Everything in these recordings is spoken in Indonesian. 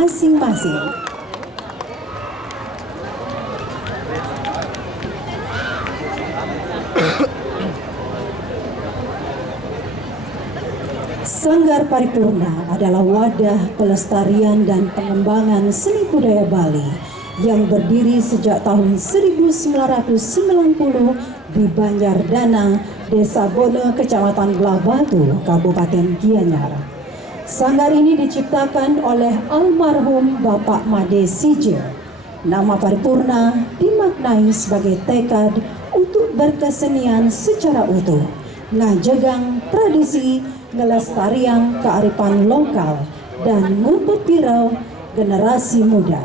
masing-masing. Sanggar Paripurna adalah wadah pelestarian dan pengembangan seni budaya Bali yang berdiri sejak tahun 1990 di Banjardana, Desa Bono, Kecamatan Belah Batu, Kabupaten Gianyar. Sanggar ini diciptakan oleh almarhum Bapak Made Sijil. Nama Paripurna dimaknai sebagai tekad untuk berkesenian secara utuh, ngajegang tradisi, ngelestarian kearifan lokal, dan ngupepirau generasi muda.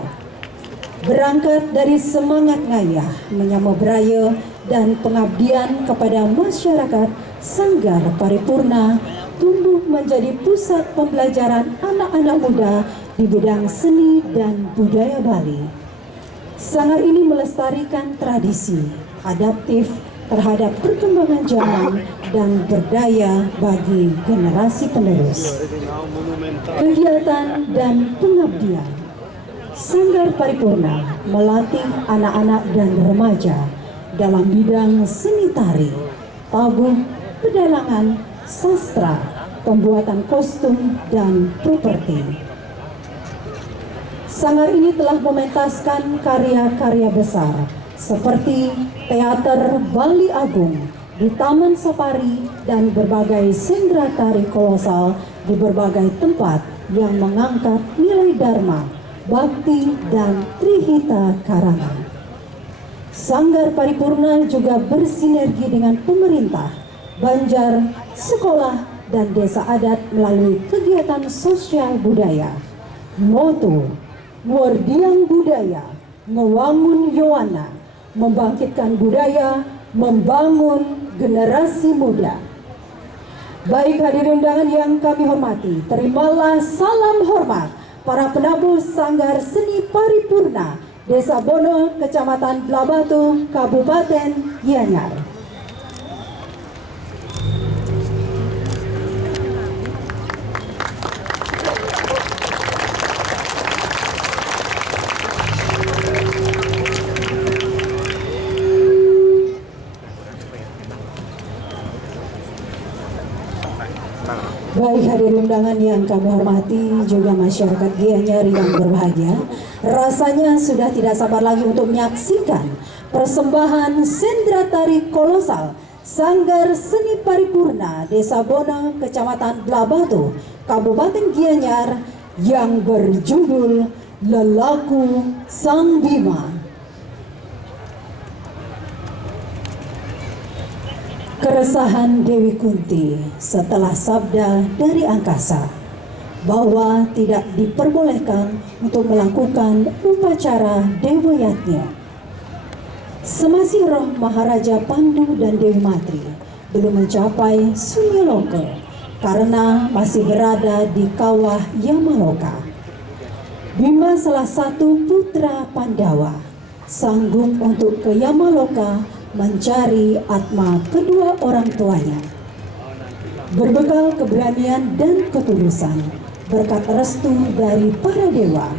Berangkat dari semangat ngayah, menyama beraya, dan pengabdian kepada masyarakat, Sanggar Paripurna tumbuh menjadi pusat pembelajaran anak-anak muda di bidang seni dan budaya Bali. Sanggar ini melestarikan tradisi, adaptif terhadap perkembangan zaman, dan berdaya bagi generasi penerus. Kegiatan dan pengabdian Sanggar Paripurna melatih anak-anak dan remaja dalam bidang seni tari, tabuh, pedalangan, sastra, pembuatan kostum, dan properti. Sanggar ini telah mementaskan karya-karya besar seperti Teater Bali Agung di Taman Safari dan berbagai sendera tari kolosal di berbagai tempat yang mengangkat nilai dharma, bakti, dan trihita karana. Sanggar Paripurna juga bersinergi dengan pemerintah, banjar, sekolah, dan desa adat melalui kegiatan sosial budaya. Moto Wardiang Budaya, Ngewangun Yowana, membangkitkan budaya, membangun generasi muda. Baik hadirin undangan yang kami hormati, terimalah salam hormat para penabuh Sanggar Seni Paripurna Desa Bono, Kecamatan Belah Batu, Kabupaten Gianyar. Baik hadirin undangan yang kami hormati, juga masyarakat Gianyar yang berbahagia, rasanya sudah tidak sabar lagi untuk menyaksikan persembahan sendera tari kolosal Sanggar Seni Paripurna Desa Bono, Kecamatan Belah Batu, Kabupaten Gianyar yang berjudul Lelaku Sang Bima. Keresahan Dewi Kunti setelah sabda dari angkasa bahwa tidak diperbolehkan untuk melakukan upacara dewayatnya. Semasih roh Maharaja Pandu dan Dewi Matri belum mencapai Sunyaloka karena masih berada di kawah Yamaloka. Bima, salah satu putra Pandawa, sanggup untuk ke Yamaloka mencari atma kedua orang tuanya. Berbekal keberanian dan ketulusan, berkat restu dari para dewa,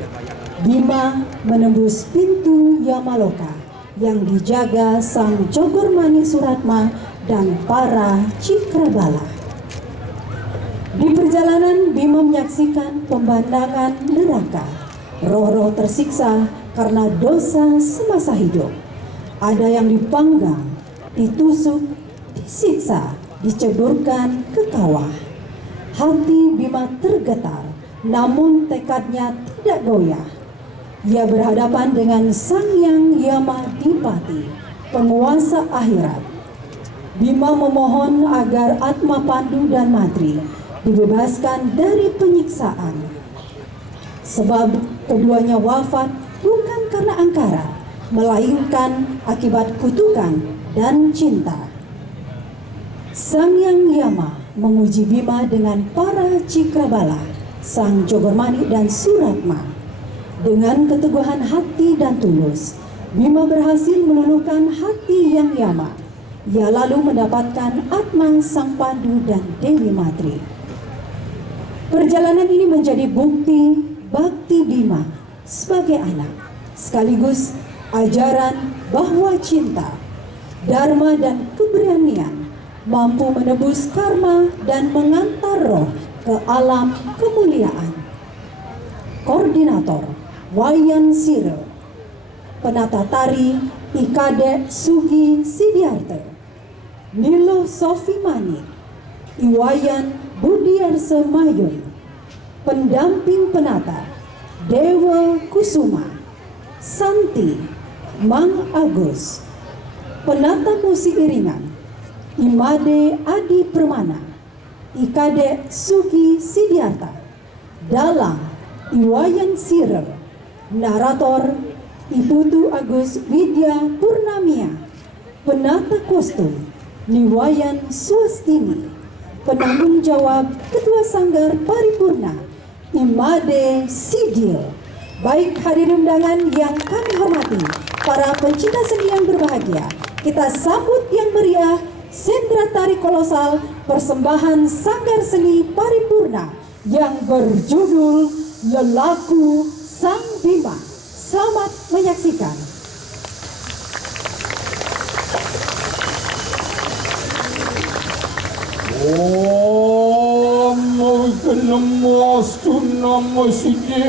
Bima menembus pintu Yamaloka yang dijaga Sang Jogormani Suratma dan para Cikrabala. Di perjalanan, Bima menyaksikan pemandangan neraka, roh-roh tersiksa karena dosa semasa hidup. Ada yang dipanggang, ditusuk, disiksa, diceburkan ke kawah. Hati Bima tergetar, namun tekadnya tidak goyah. Ia berhadapan dengan Sang Hyang Yamadipati, penguasa akhirat. Bima memohon agar atma Pandu dan Matri dibebaskan dari penyiksaan, sebab keduanya wafat bukan karena angkara, melainkan akibat kutukan dan cinta. Sang Hyang Yama menguji Bima dengan para Cikrabala, Sang Jogormani dan Suratma. Dengan keteguhan hati dan tulus, Bima berhasil meluluhkan hati Hyang Yama. Ia lalu mendapatkan atma Sang Pandu dan Dewi Matri. Perjalanan ini menjadi bukti bakti Dima sebagai anak, sekaligus ajaran bahwa cinta, dharma dan keberanian mampu menebus karma dan mengantar roh ke alam kemuliaan. Koordinator Wayan Sire, penata tari Ikade Sugi Sidiarte, Nilo Sofi Mani, Iwayan Budiarse Mayun, pendamping penata Dewa Kusuma, Santi Mang Agus, penata musik iringan Imade Adi Permana, Ikade Sugi Sidiarta, Dalang Iwayan Sire, narator Iputu Agus Widya Purnamia, penata kostum Niwayan Swastini, penanggung jawab Ketua Sanggar Paripurna Imade Sidil. Baik hadirin undangan yang kami hormati, para pencinta seni yang berbahagia, kita sambut yang meriah sentra tari kolosal persembahan Sanggar Seni Paripurna yang berjudul Lelaku Sang Bima. Selamat menyaksikan. Om Namastu Namaste.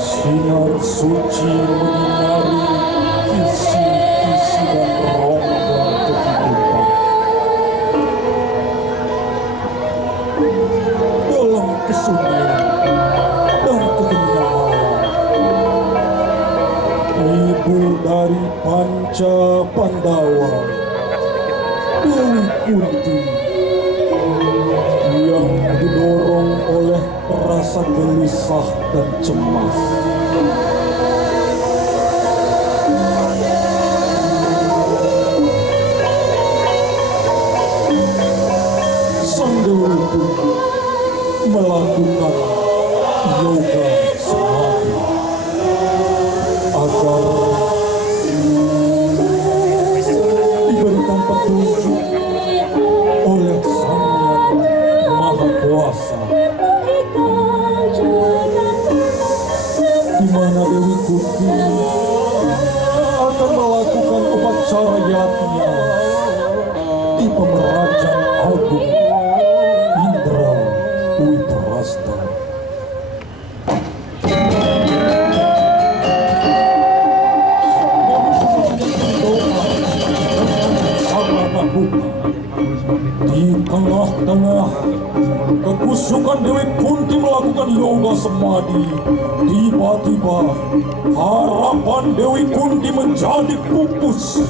Sinar suci menyinari visi-visi dan rongga kehidupan. Dalam kesunyian dan keheningan ibu dari Panca Pandawa, Dewi Kunti, yang didorong oleh rasa gelisah dan cemas. Sang Dewi itu melakukan yoga samadhi agar diberikan petunjuk oleh Sang Yang Maha Kuasa, di mana Dewi Kunti akan melakukan upacara yatnya di Pemerajaan Agung Indra Wiprasta. Di tengah-tengah kekusyukan Dewi Kunti melakukan yoga samadhi, tiba-tiba harapan Dewi Kunti menjadi pupus.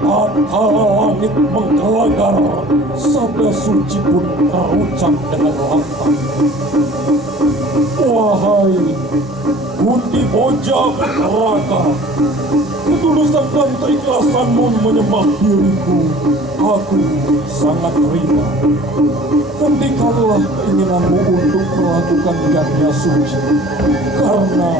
Tatkala langit menggelegar, sabda suci pun terucap dengan lantang. Wahai Kunti Boja Raka, ketulusan dan keikhlasanmu menyembah diriku, aku sangat terima. Hentikanlah keinginanmu untuk melakukan yatnya suci, karena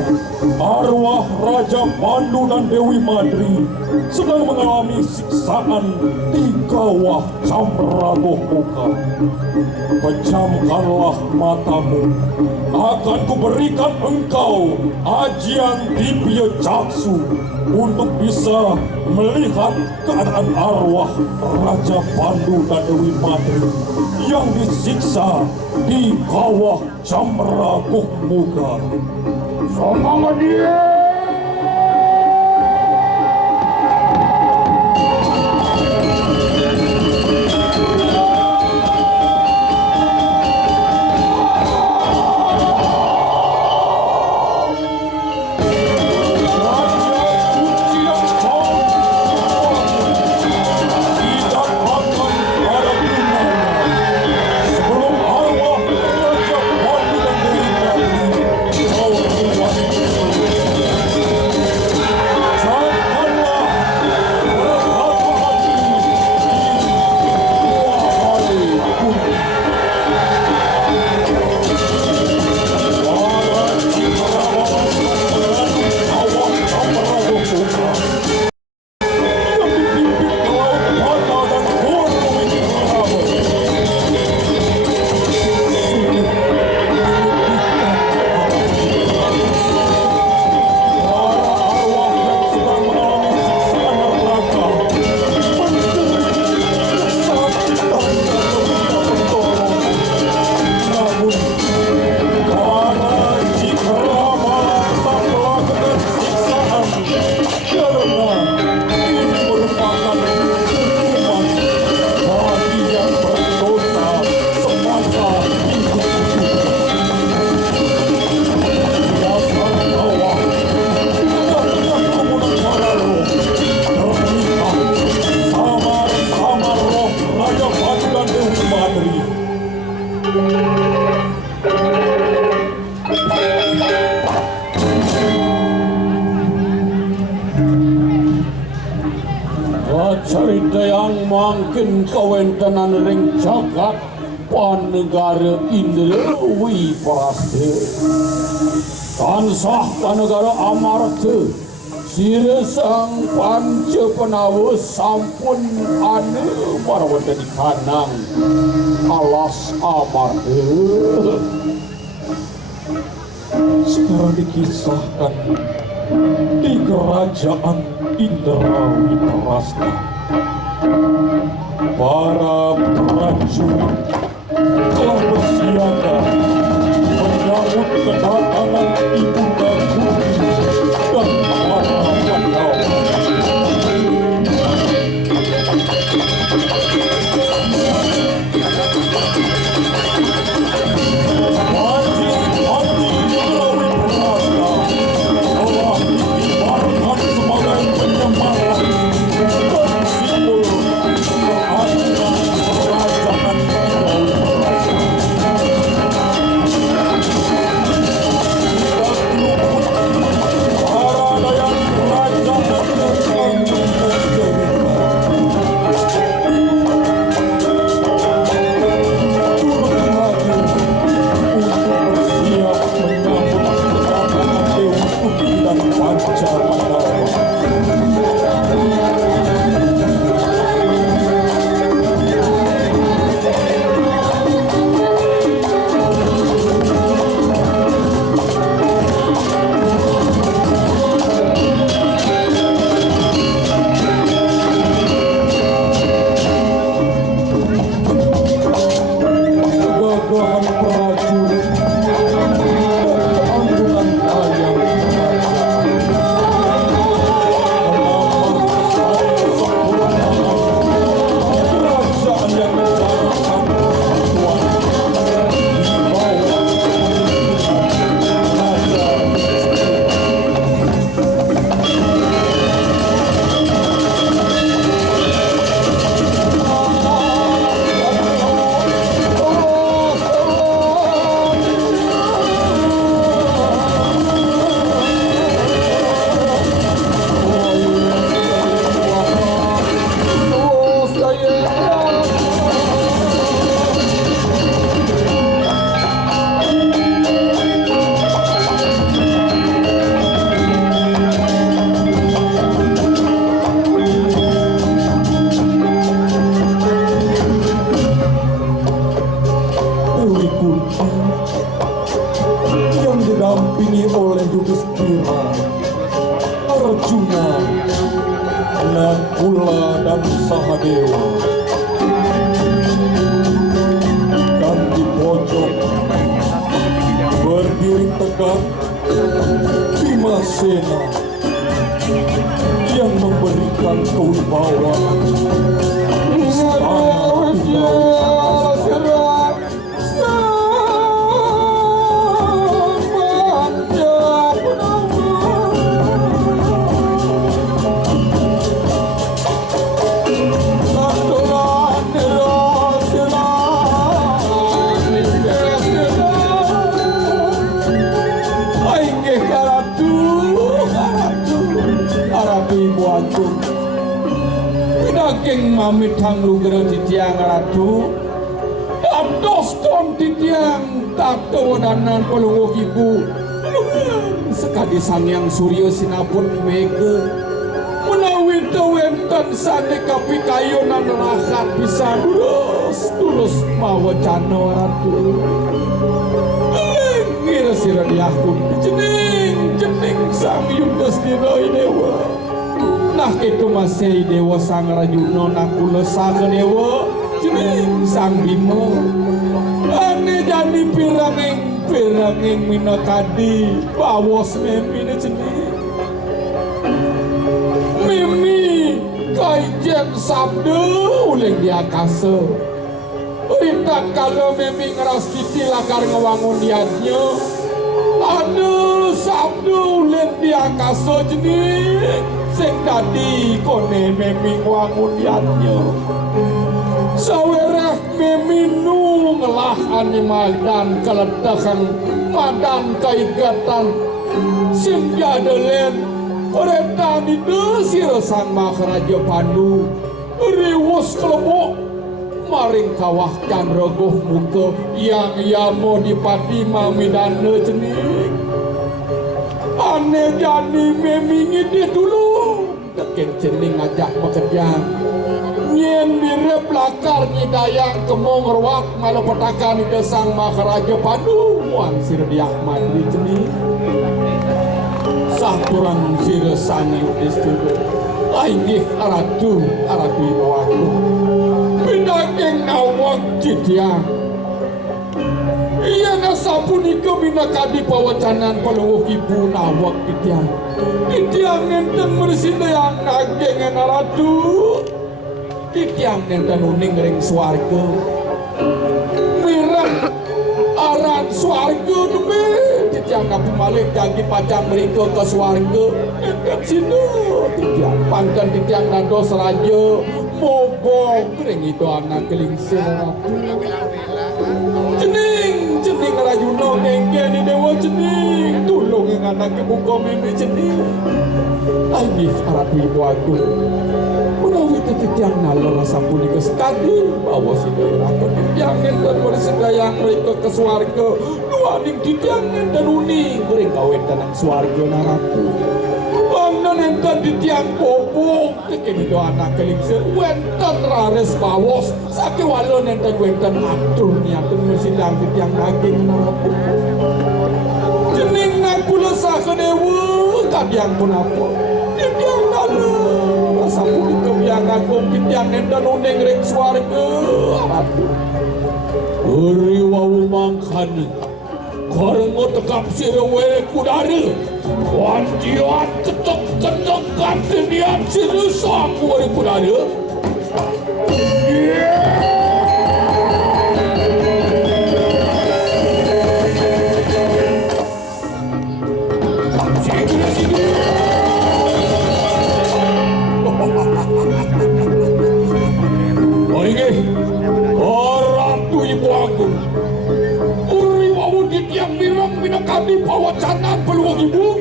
arwah Raja Pandu dan Dewi Madri sedang mengalami siksaan di kawah Camragohmuka. Pejamkanlah matamu, akan kuberikan engkau ajian Dibya Caksu untuk bisa melihat keadaan arwah Raja Pandu dan Dewi Madri yang disiksa di kawah Camragohmuka. Semangat dia! Adri. Carita yang makin kawentenan ring jagat panegara Indra Wiprastya tansah panegara Amarta sira sang panca penawa sampun anu marawata di kanang alas Amarta. Sekarang dikisahkan di kerajaan Indra Wiprastya para prajurit telah bersiaga menyambut kedatangan Ibunda Bumi dan para Pandawa. Nakula dan Sahadewa, dan di pojok berdiri tegak Bimasena yang memberikan kewibawaan istana Pinaging mamit hanglu gerang titiang ratu dados tom titiang takto wadanan pelungok ibu sekali sangyang surya sinapun mega menawi tewenten sane kapikayonan rahat bisa terus mawacana ratu ngira sira diakun jening sang Yudhistira dewa. Nah itu masih dewa sang Rajuna nakula sang dewa jening sang Bima ane jadi piranging minakadi bawas mimine jening mimi kaijen sabda uling di akasa rindak kalau mimi ngeras titi lakar ngewangun diatnya ada sabda uling di akasa jening sing dadi kone mimi ngwangun diatnya sawereh mimi lelah animal dan keledakan padan kaigatan sinjadelen kereta di desir sang Maharaja Pandu riwus kelebok maring kawah can reguh muka yang yamo di Padima midana cening ane jani memingi dia dulu teken cening ajak bekerja nyen mirip lakar nyidayang kemong ruak malu petakan di sang Maharaja Pandu muang sirdi Ahmad di cening saturan sira sani istiwa ainggih aratu bawaku bidageng awak citiang iya nasapunika binakadi pawacanan pelunguk ibu nawak titiang nenten mersindayang nagengan aratu titiang nenten uning ring swarga mirang aran swarga demi titiang ngapu malik jagi pacang mereka ke swarga nenten sini titiang pangkan titiang nados raja mogok ring itu anak kelingsir cening rajuno ngengge di dewa cening tulung yang anak kebuka mimi cening aibih aratu ibu aku menawi titiang nalor rasa puni kesekadi bahwa si daerah titiang dan bersedayang mereka ke swarga dua ning titiang dan uning mereka kawen tanang swarga naratu bangna nenten titiang popok tekin itu anak kelingsir wenten rares bawos sakit walau nenten wenten atur niatun mesidang titiang daging naratu jening aku lesah ke dewa kadiang pun apa titiang nalor rasa puni kebiang aku titiang nenten uning ring swarga naratu uri wau mangkani karena tekap sirewe kudara wanjian ketek katenian sirusak wari kudara Ratu ibu aku yang bilang minakami pawacanan peluang ibu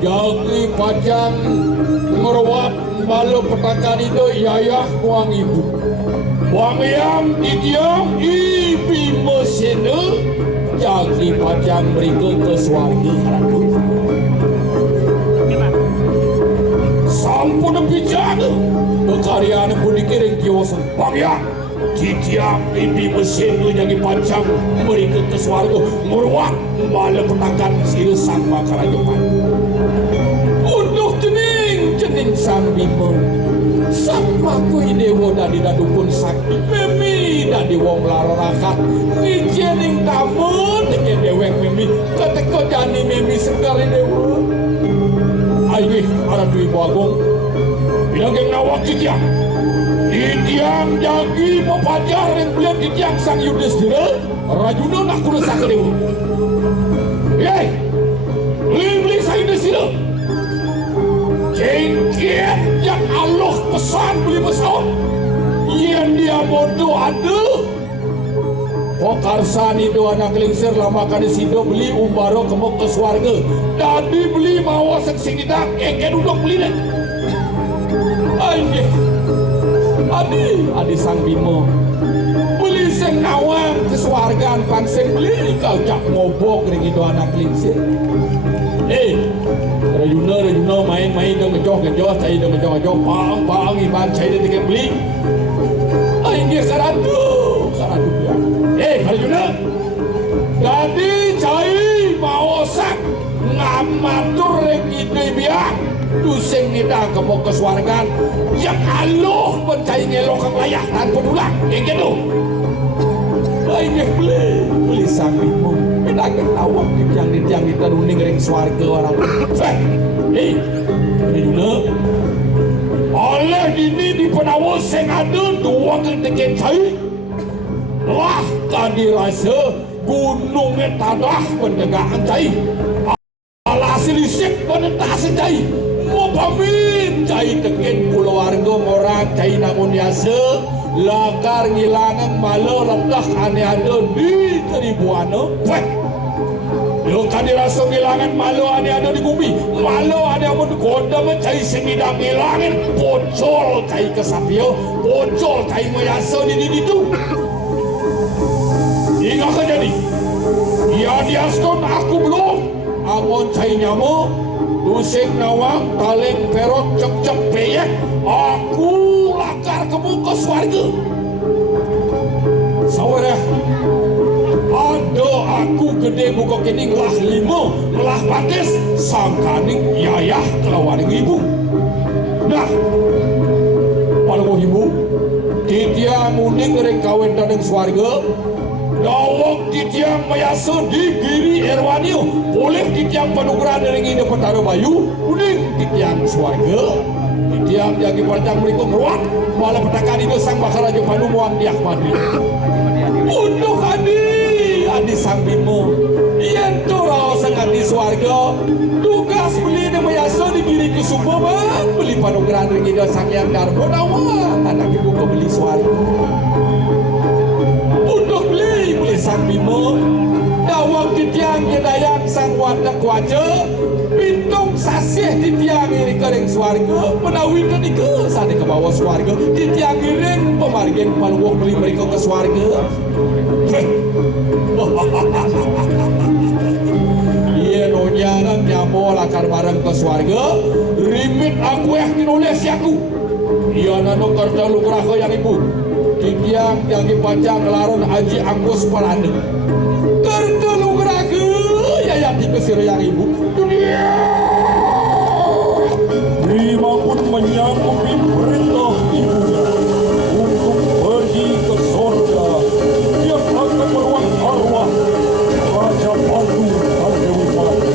jadi pajang merawat malu petakan itu yayah buang ibu buang yang didiam ibi mesene jadi pajang mereka ke swarga ratu sampun bijak kekaryaan pun dikiring kiwasan buang yang titiang ibi mesin jadi pancang mereka ke swarga meruak malah petakan sira sang Maharaja Pandu untuk cening sang bima sang maku dewa dari dadukun sakti memi dari wong lararakat ngijening tamu dengan dewek memi keteko jani memi sekali dewa ayo aratu ibu agung bilang yang nawak titiang titiang jagi mepajar yang beliau titiang sang Yudhistira rajuno nak kuda sang dewa hei beli sang Yudhistira cengkiat yang Allah pesan beli pesawat yang dia bodoh ada Pokarsan itu anak kelingsir lama kali sido beli umbaro kemok ke swarga tadi beli mawa seksing tidak eken udok beli deh Adi sang bimo beli sing nawang keswargaan pangsing beli kau jak ngobok ring itu anak kelingsir Rayuna main dong ngejoh cai dong ngejoh paang iban cai dia tiga beli dia karatu biar Rayuna jadi cai mau sak ngamatur ring itu biar Dusing nida kemok keswargan yang Allah mencari ngelok ke layah tanpa pulang yang gitu banyak beli sangbimu pedagang awak yang ditaruning ring swarga orang Rayuna oleh ini di penawus yang ada dua ketekan cai lah kadi rasa gunungnya tanah pendegaan cai alhasil isip penentasan cai mau pamit cai teken keluarga orang cai namun biasa lakar ngilangan malo letak ane ada di teribuana. Lo kan dirasa ngilangan malo ane ada di bumi. Malo ada mun goda mencari semidang ngilangan bocol kai kesapio, bocol kai mayasa di itu. Ingat kan jadi. Ya diaskon aku belum. Amon cai nyamo, lusing nawang, taleng perot cek-cek peyek. Aku lakar ke muka swarga. Saudara, ada aku gede muka kini ngelah lima, ngelah patis, sangkaning yayah kelawan ibu. Nah, kalau ibu, titia muning reng kawin daneng swarga, dawak titiang mayasa di giri erwanio, boleh titiang panugrahan dari ide petara bayu, uning titiang swarga, titiang jagi panjang berikut meruat, malah petakan itu sang bakal raja panu muang diak mandi. Untuk adi sang bimo, iyan turau sang adi swarga, tugas beli de mayasa di giri kesumpaman, beli panugrahan dari ide sang yang darbo nawa, anak ibu ke beli swarga. Sang bimo dawang titiang kedayang sang wadak waja pintung sasih titiang iri kering swarga menawi kenika sane ke bawah swarga titiang iring pemargen paluwah beli mereka ke swarga. Iya no jangan nyamo lakar bareng ke swarga rimit aku tinulis yaku iya nano kerja lukurah yang ibu titiang yang dipajang laron Haji Anggus Parane kerja lukurake yayat dikesir yang ibu dunia Bima pun menyanggupi perintah ibunya untuk pergi ke surga yang akan meruang arwah Raja Batu dan Dewi Mati.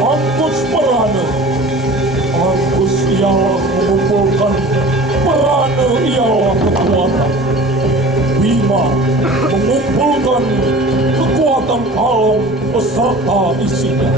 Angkus Parane. Angkus ialah mengumpulkan Parane ialah kekuatan. Bima mengumpulkan kekuatan alam beserta isinya.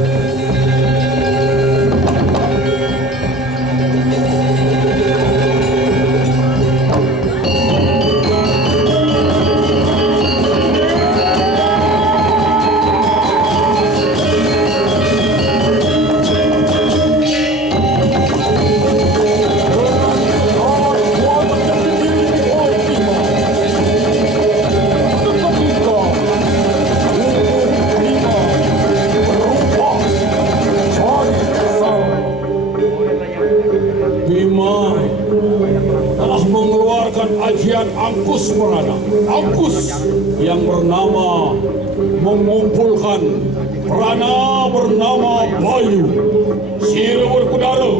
Angkus Parane, Angkus yang bernama mengumpulkan Prana bernama Bayu Silur Kudara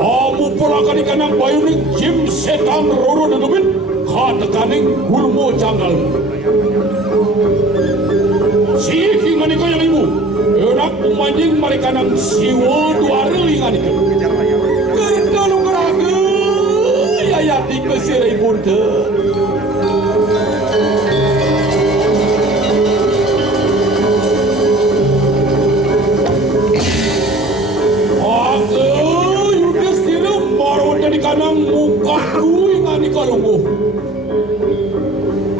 amu pulakan ikanang Bayu ni jim setan roro dedubit katekaning gulmo janggal si nganika yang ibu enak pemanjing mereka nang siwa duare nganika kerja lu gerage yayat dikesir ibu te kanang muka kui ngani kalunggu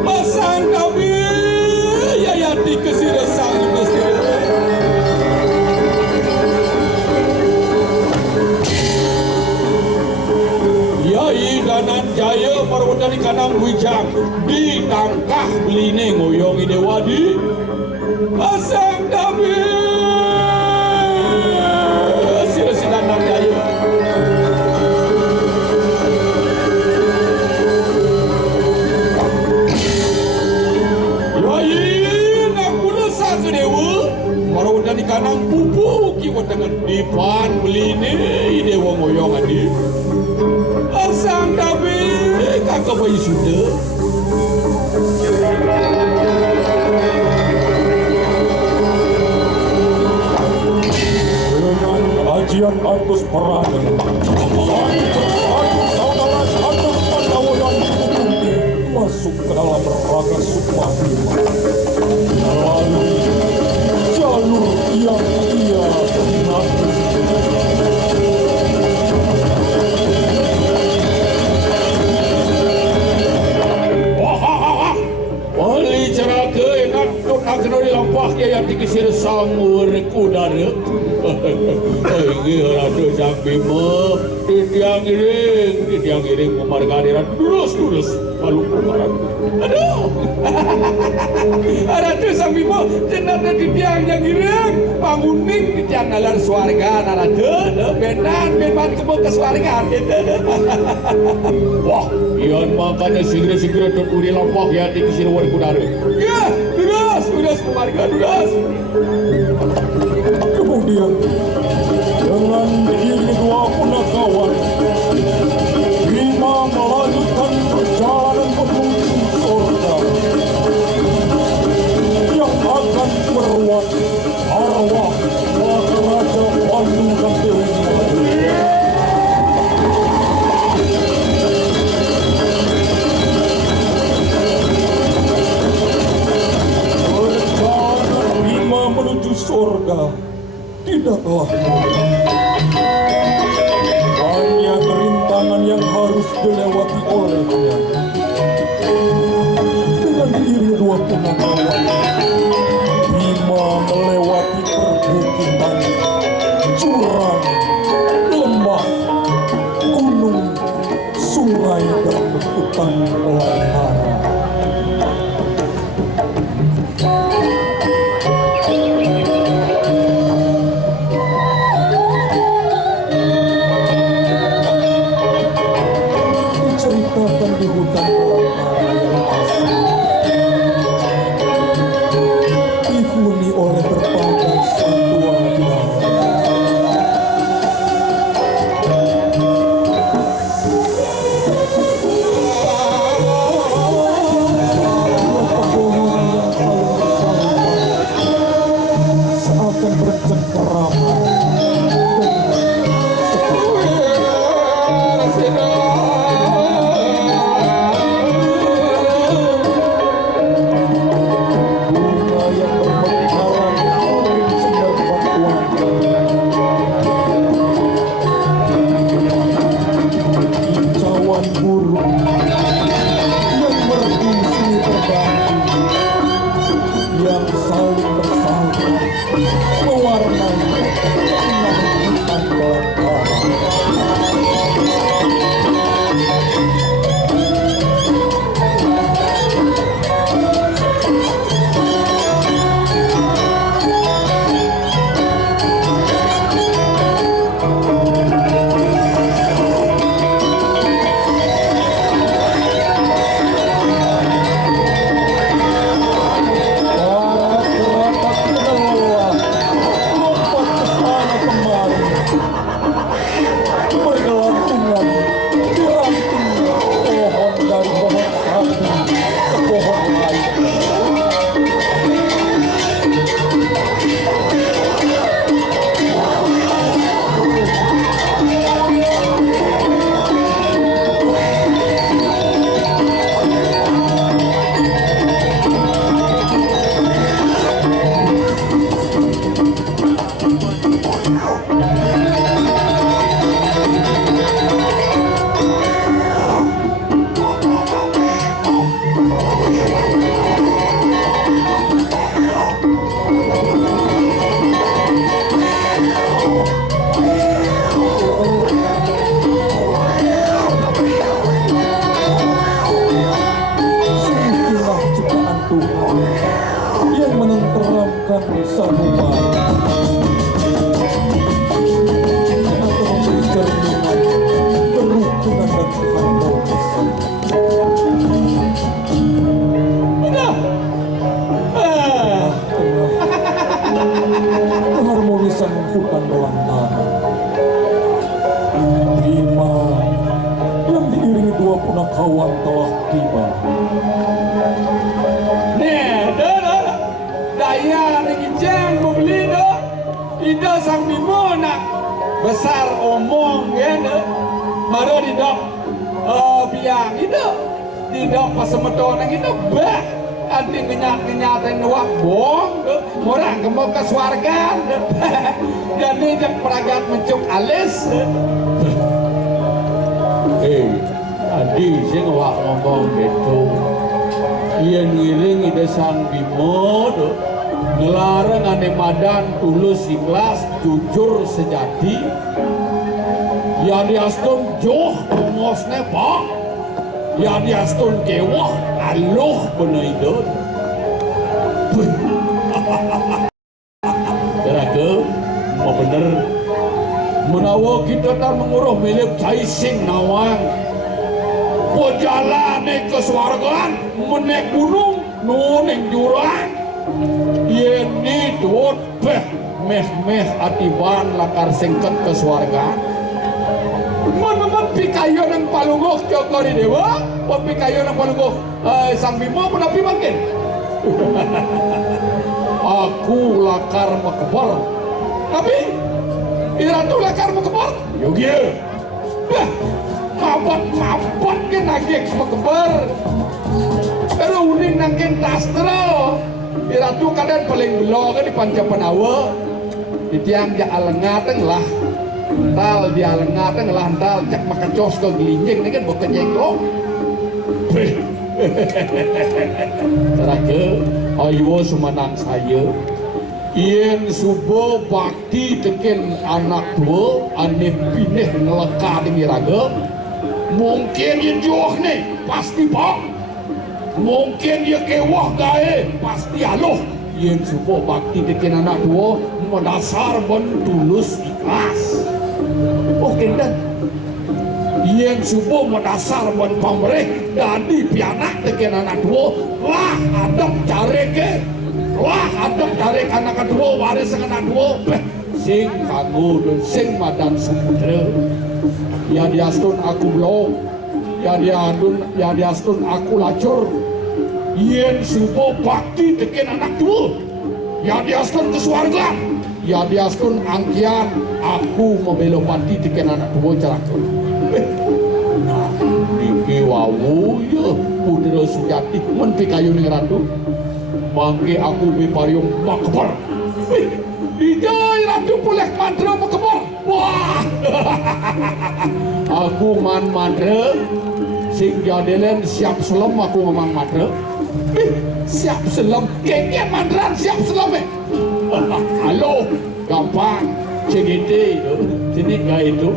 masang kabi yayati kesira sang kesira yai danan jaya parwadani kanang wijang di tangkah beline ngoyongi dewadi masang kabi sira sidanan jaya di kanang pupu kiwa dengan dipan beline dewa ngoyong adi asang dabe kakak bayi sudah dengan ajian Angkus Parane saudara satu pendawalan hukum Mas masuk ke dalam raga Sukma Bima. Lalu jalur yang ia kenali. Wali ceraka enak dok akan dilampah yang dikisir samur kudara. Gila sang Bima, tiang iring pemargadiran terus lalu perkaran. Aduh, ada tuh sang Bima, jenazah di tiang yang iring, banguning di tiang nalar suarga, ada benan kebun ke suarga. Wah, ian makanya segera terkuri lampah yang dikisir war kudara. Ya, terus pemarga terus. Kemudian dengan diiringi dua punakawan, Bima melanjutkan perjalanan menuju surga yang akan meruat arwah Raja Pandu dan Dewinya. Perjalanan Bima menuju surga tidaklah banyak rintangan yang harus dilewati olehnya. Dengan diiringi dua punakawan, Bima melewati perbukitan, jurang, lembah, gunung, sungai, dan hutan belantara. Diceritakan di hutan belantara yang asli, dihuni oleh berbagai satwa liar. Pepohonan yang saling bersahabat seakan bercengkerama yang saling bersahabat mewarnai tengah hutan belantara. Bergelantungan di ranting pohon dari pohon satu ke pohon lain. Sungguhlah ciptaan Tuhan yang menenteramkan semua, atau memberi cerminan, kerukunan dan keharmonisan. Keharmonisan hutan belantara. Bima yang diiringi dua punakawan telah tiba. Daya ngijeng membeli dah. Ida sang Bima nak besar omong kan. Mara di dak biang ida. tidak pas semeton yang itu bah anti ngenyatin wak bong orang kemau ke swarga jadi jak peragat mencuk alis tadi saya ngomong gitu ia ngiring ide sang Bimo ngelarang ane madan tulus ikhlas jujur sejati ya diastun joh ngosne pak ya diastun kewah aluh beneidon kira-kira mau bener menawa kita tak menguruh milik caising nawang jalan ke swargaan menek gunung nuning jurang ini tuot peh meh atiban lakar singket ke swargaan menemen pikayo ng palungok Jogori Dewa pikayo ng palungok Sang Bimo penapi bangkin aku lakar mekebar tapi iratu lakar mekebar yogi mabat ke nagik mekebar pero uning nangkin tastro iratu kadang paling belo kan di panca penawa di tiang ja alengateng lah tal di alengateng lah tal cak makan cos ke gelinjing ini kan bukan jengkok terakhir ayo semenang saya ien subuh bakti teken anak tua ane pinih ngeleka di miraga mungkin dia juh nih pasti pak mungkin dia kewah gae pasti aluh ien subuh bakti teken anak tua mendasar tulus ikhlas oh kendan ien subuh mendasar pamrih dadi pianak teken anak tua lah adab careke wah adab tarik anak kedua waris anak dua sing kamu dan sing madan Samudra ya diastun aku blok ya diastun aku lacur yen subuh bakti teken anak dua ya diastun ke swarga ya diastun angkian aku membelo pati teken anak dua celaka nah iki wawu ya Putera Sujati men pikayu ning ratu mangke aku biparium makbar ijai ratu puleh mantra makbar wah aku man mantra sing jadelen siap selam aku memang mantra siap selam keke mandran siap selam halo gampang CGT itu sini gak itu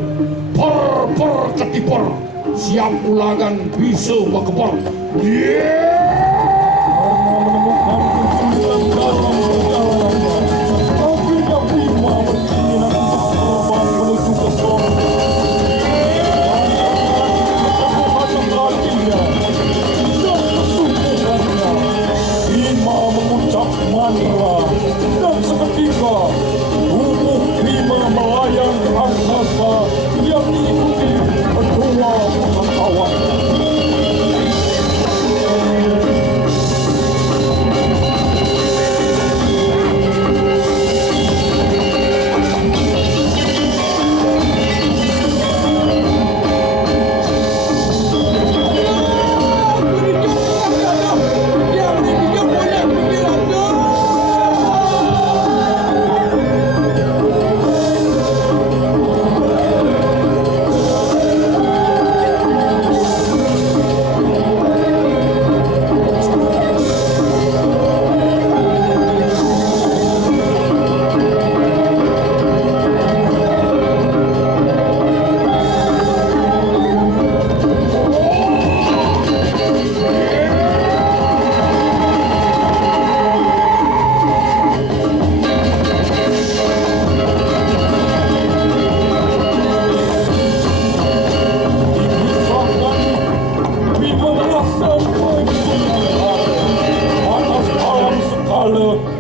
per ketipor siap ulangan bisa makbar dan seketika tubuh Bima melayang angkasa yang diikuti kedua kawan.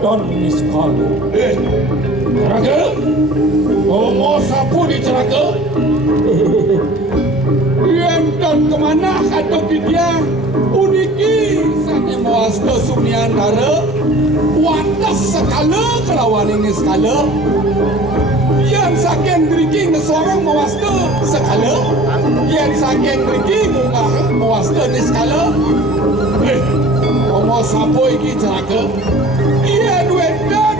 Dan niskala. Ceraga, mau sapu di ceraga? Yang dan kemana kata dia uniki saatnya mawas ke Sumiantara watas sekala kelawan ini sekala yang saking drinking seorang mewasta sekala. Yang saking drinking mewasta ni sekala. Kamu siapa iki celaka? Ia duit dan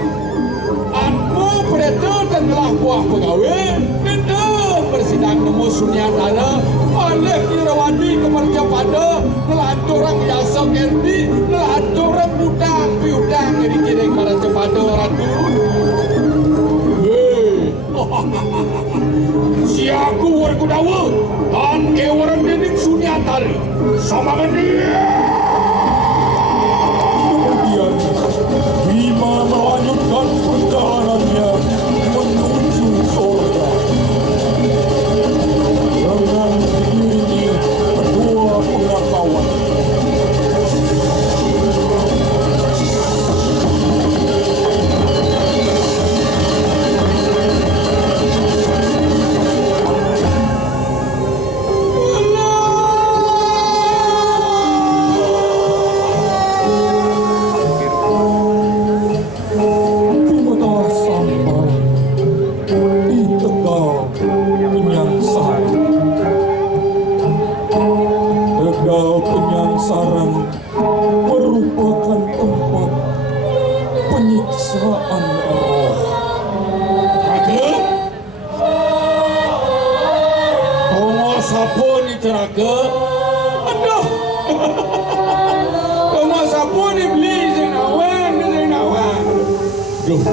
aku pereta dan telah buah pegawai. Benda bersidang nemu sunyatara. Oleh kirawati kemerja pada ngelantur orang biasa kerti, ngelantur orang udang piudang yang dikirim pada cepada ratu. Si aku orang kudawa dan ke orang dening sunyatara sama dia. Kemudian Bima melanjutkan perjalanannya menuju surga. Dengan diiringi kedua pengetahuan. Bima sampai di Tegal Penyangsaran. Tegal Penyangsaran merupakan tempat penyiksaan roh. Celaka? Kamu siapa ni celaka? Aduh. Kamu siapa ni beli Zainawan? Duh,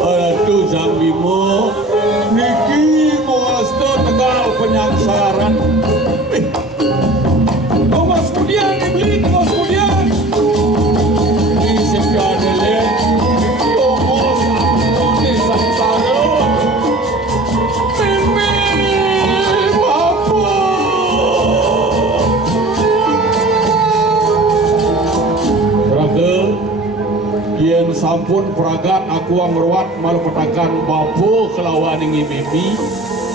Ratu Zambimo, niki mewasta Tegal Penyangsaran. Mas kemudian dibeli, mas kemudian. Ini sepian elek. Mas ini sangsara. Mimi, apa? Raga, yen sampun peragat aku angruat malpetakan bapa kelawan ing mimpi.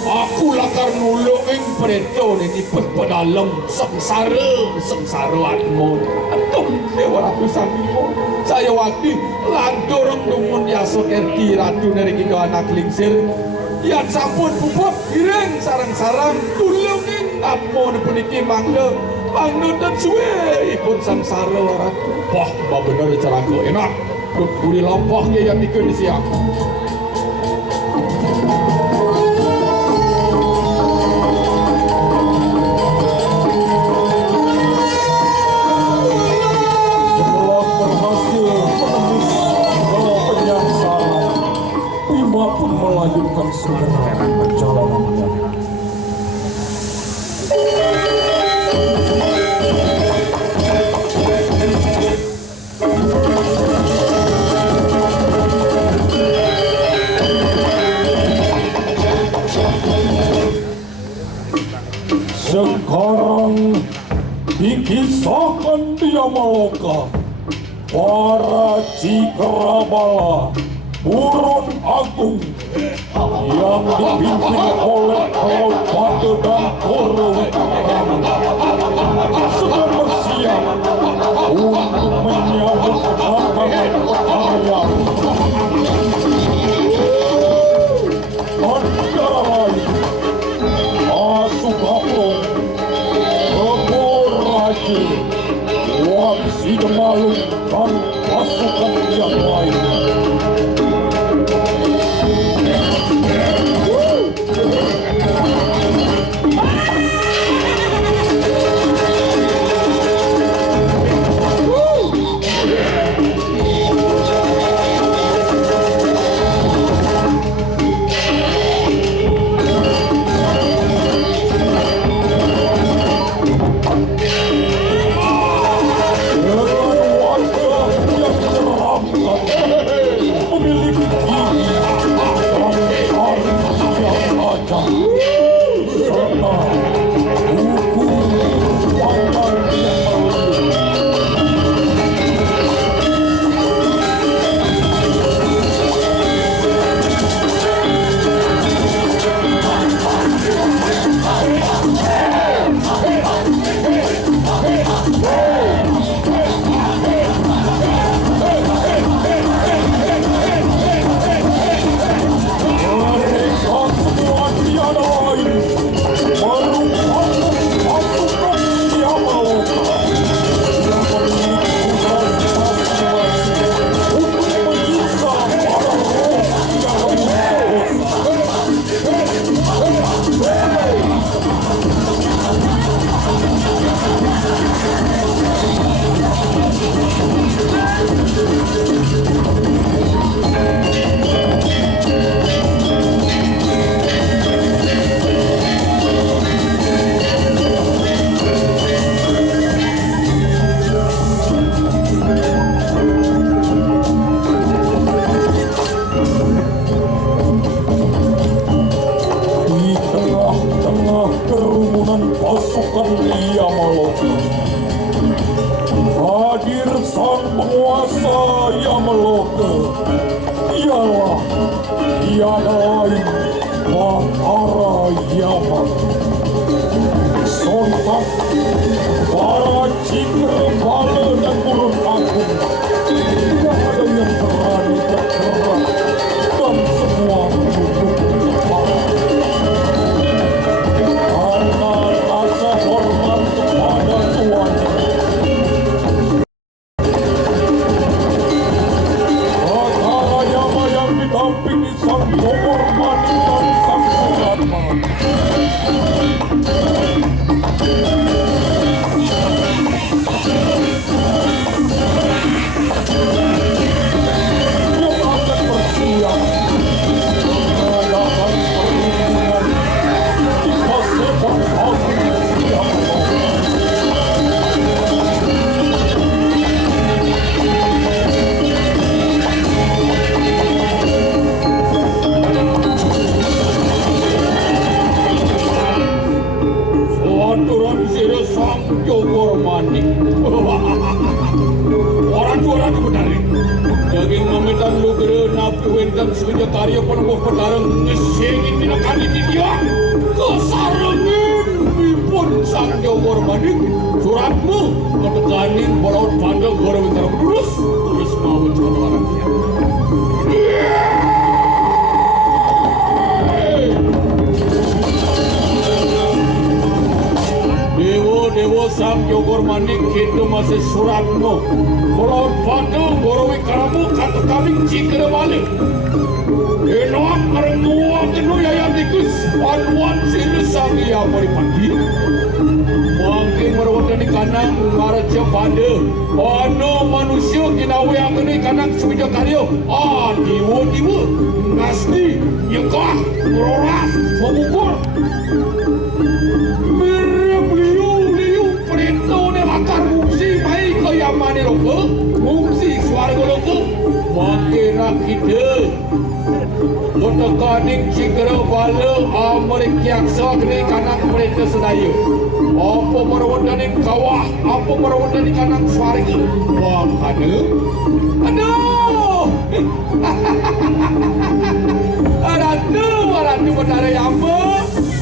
Aku lakar nulung ing preto ni tipet pedalam sengsaraanmu. Aduh, Dewa Ratu Sambimo. Saya waktu lanturung dumun yaso kerti ratu dari kita anak lingsir. Yang sampun pupuk giring sarang-sarang tulung ing apun puniki mangga. Mangga dan suwe ipun sangsara ratu. Wah, bener caraku enak. Budi lampah ke yang ikut di siang. Setelah berhasil menembus Tegal Penyangsaran, Bima pun melanjutkan segera perjalanannya. Sekarang dikisahkan di Yamaloka, para Cikrabala, burung agung yang dipimpin oleh Kalawate dan Koro sedang bersiap untuk menyambut kedatangan penyayang. Antara lain Asugapong, Raji, Wangsi Demalung, dan pasukan yang lain. Meloke ialah tiada lain Bahtara Yama. Sontak para Cikra Bala dan Gurun Agung tidak ada yang berani bergerak dan semua tunduk cepat. Karena rasa hormat kepada tuannya, Bahtara Yama yang didampingi sang Jogor Manik dan sang Suratma. Yang akan bersiap mengadakan perlindungan di Paseban Agung Siapapun. Aturan sira sang Jogor Manik. Orang benarin. Daging mamitan lugere napi wentan suja karya penembuh pertarang ngesengin tina kali dia. Kesarengin wipun sang Jogor Manik. Suratmu ketekaning balaut pada gara witara berus. Terus mau cakap orangnya. Dewa sang Jogor Manik itu masih Suratmu. Balaut pada gorowi karamu kata kami Cikra balik. Enoak karengua kenu yayan tikus panuan sini sang iya pagi. Mungkin merawatan di kanang ngaraja pada. Ano manusia kinawe yang kini kanang sebijak karyo. Diwa ngasdi yekah meroras mengukur. Akar mungsi mai ke Yamani loko, mungsi swarga loko, makena kita Kotekaning Cikra Bala Amerik Yaksa kini kanang mereka sedaya. Apa merawataning kawah, apa merawataning kanang swarga. Makana, aduh, Ratu Batara Yama.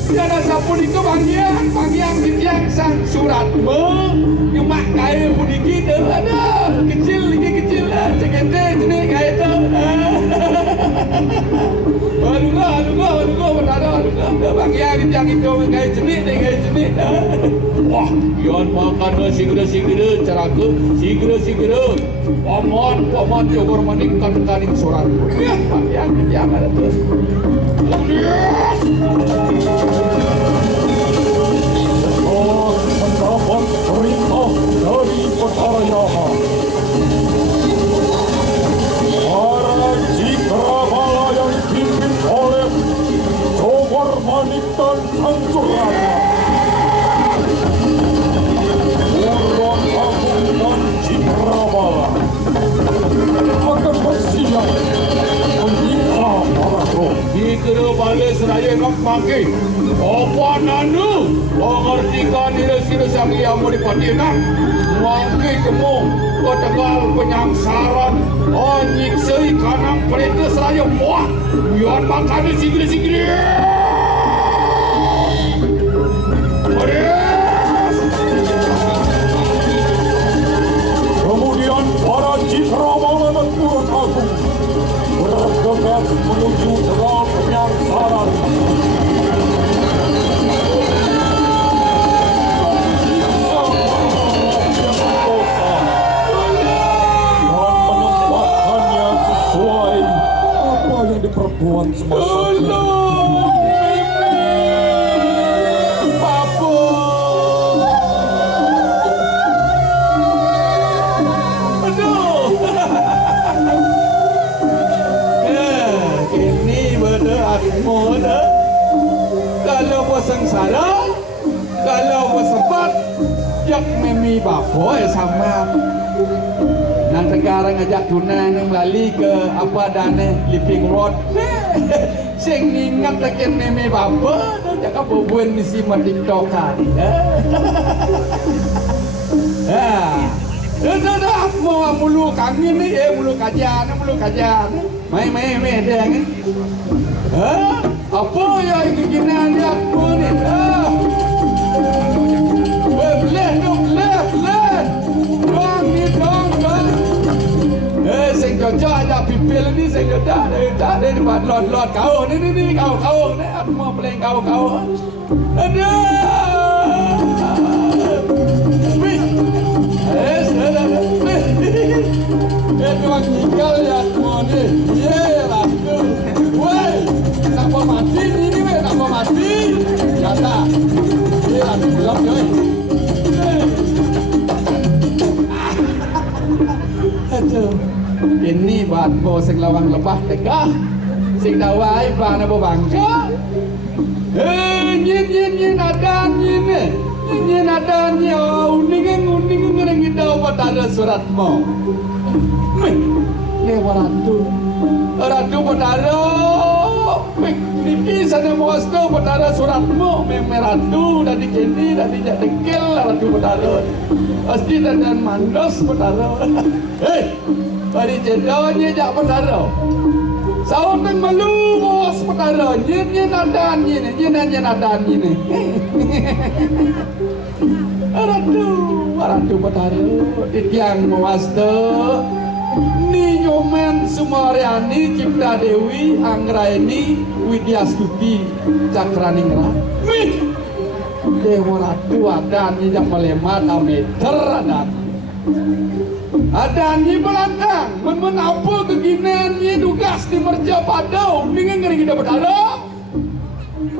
Tiada sapu di bagian ketiak sang Suratma. Cuma kaya pudi kita ada kecil lah, cekete jenis kaya tu. Aduh, Batara, bagian ketiak itu kaya jenis. Wah, yon makan segera caraku, segera. Paman Jogor Manik kaning Suratma. Ya, bagian ketiak ada tu. Mendapat perintah dari Bahtara Yama. Para Cikra Bala yang dipimpin oleh Jogor Manik dan sang Suratma. Gurun Agung dan Cikra Bala akan bersiap menyiksa para roh. Cikra Bala seraya nak pakai. Apa nanu? Mengertikan diri sang yang meripati nak. Mangke temu ketegal penyangsaran. Nyiksai kanang perintah seraya muak. Yon makan sigri. Kemudian para Cikra Bala dan Gurun Agung bergegas menuju tegal penyangsaran. Sesuai apa yang diperbuat semasa itu. Ini benar adikmu dah. Kalau bersengsara, kalau bersempat, jak memi bapa sama. Nang sekarang ajak tunang lali ke apa dane living road. Sing ingat tekan meme bapa cakap bubuan misi TikTok kan. Dah mau mulu kangin ni, mulu kajian. Mai deng. Apa yang kena lihat mu ni? Belah. Dong. Sing cocok aja pipil ni sing dah ada di buat lot kau ni kau ni aku mau peleng kau. Aduh. Tuan tinggal ya semua ni. Yelah tu. Weh, nak mau mati ni weh, nak mau mati. Jata. Yelah tu belum ni. Aduh. Ini buat bo sing lawang lebah tegah. Sing dawai ba na bo bangka. Nyin ada nyin. Nyin ada nyin. Uning ngereng kita buat ada surat mo. Lewat ratu petara. Niki sana muasno petara suratmu meratu dari kini dari jadekil ratu petara. Pasti dan mandos petara. Dari jedonya jak petara. Sauteng malu bos petara. Nyin adan ini. Ratu petara. Titiang muasno. Ni Nyoman Sumaryani Cipta Dewi Anggraini Widyastuti Cakraningrat. Dewa Ratu adan ni jak melemat ameter adan ni belakang men apa keginan ni tugas di merja padau dengan ngeri kita berdarah.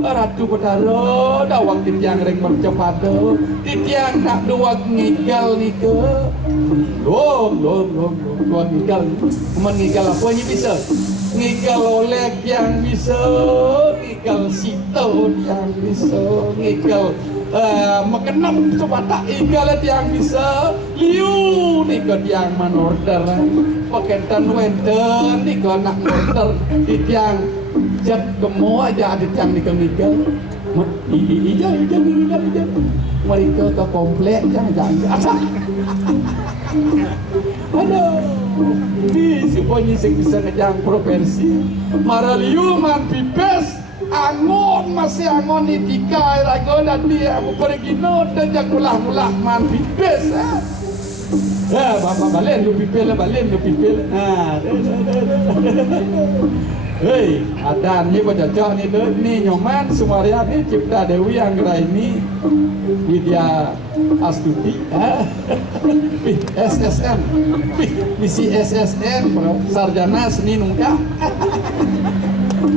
Ratu Betara dawang titiang reng merja padau titiang nak dua ngigal ni ke dua ngigal mengigal apa yang bisa ngigal oleh yang bisa ngigal sito yang bisa ngigal mekenam sebatak igal yang bisa liu ni ke yang manorder paketan wenten ni ke nak order titiang jat kemo aja ada yang nikel ijal mereka ke komplek jangan aduh di semuanya bisa ngejang provinsi maraliu man pipes angon masih angon di tikai rago dan dia mau pergi not dan jak mulah man pipes bapak balen lu pipel hei adan ni bocah ni ni Nyoman Sumaryani Cipta Dewi Anggraini Widya Astuti SSN misi SSN sarjana seni nungka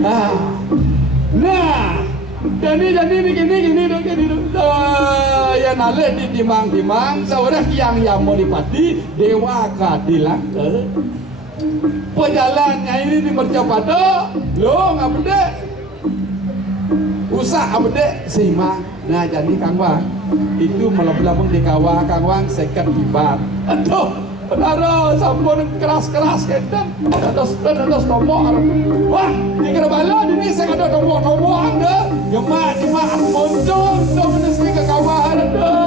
nah jadi gini ya nale di timang seorang yang mau dipati dewa keadilan ke pejalannya ini di mercapada lo nggak bede usah bede simak. Nah jadi Kang Wang itu melabung di kawah Kang Wang seket kibar aduh benar sampun keras kita terus nomor wah di kerbala ini saya ada nomor anda gemak muncul dominasi ke kawah aduh.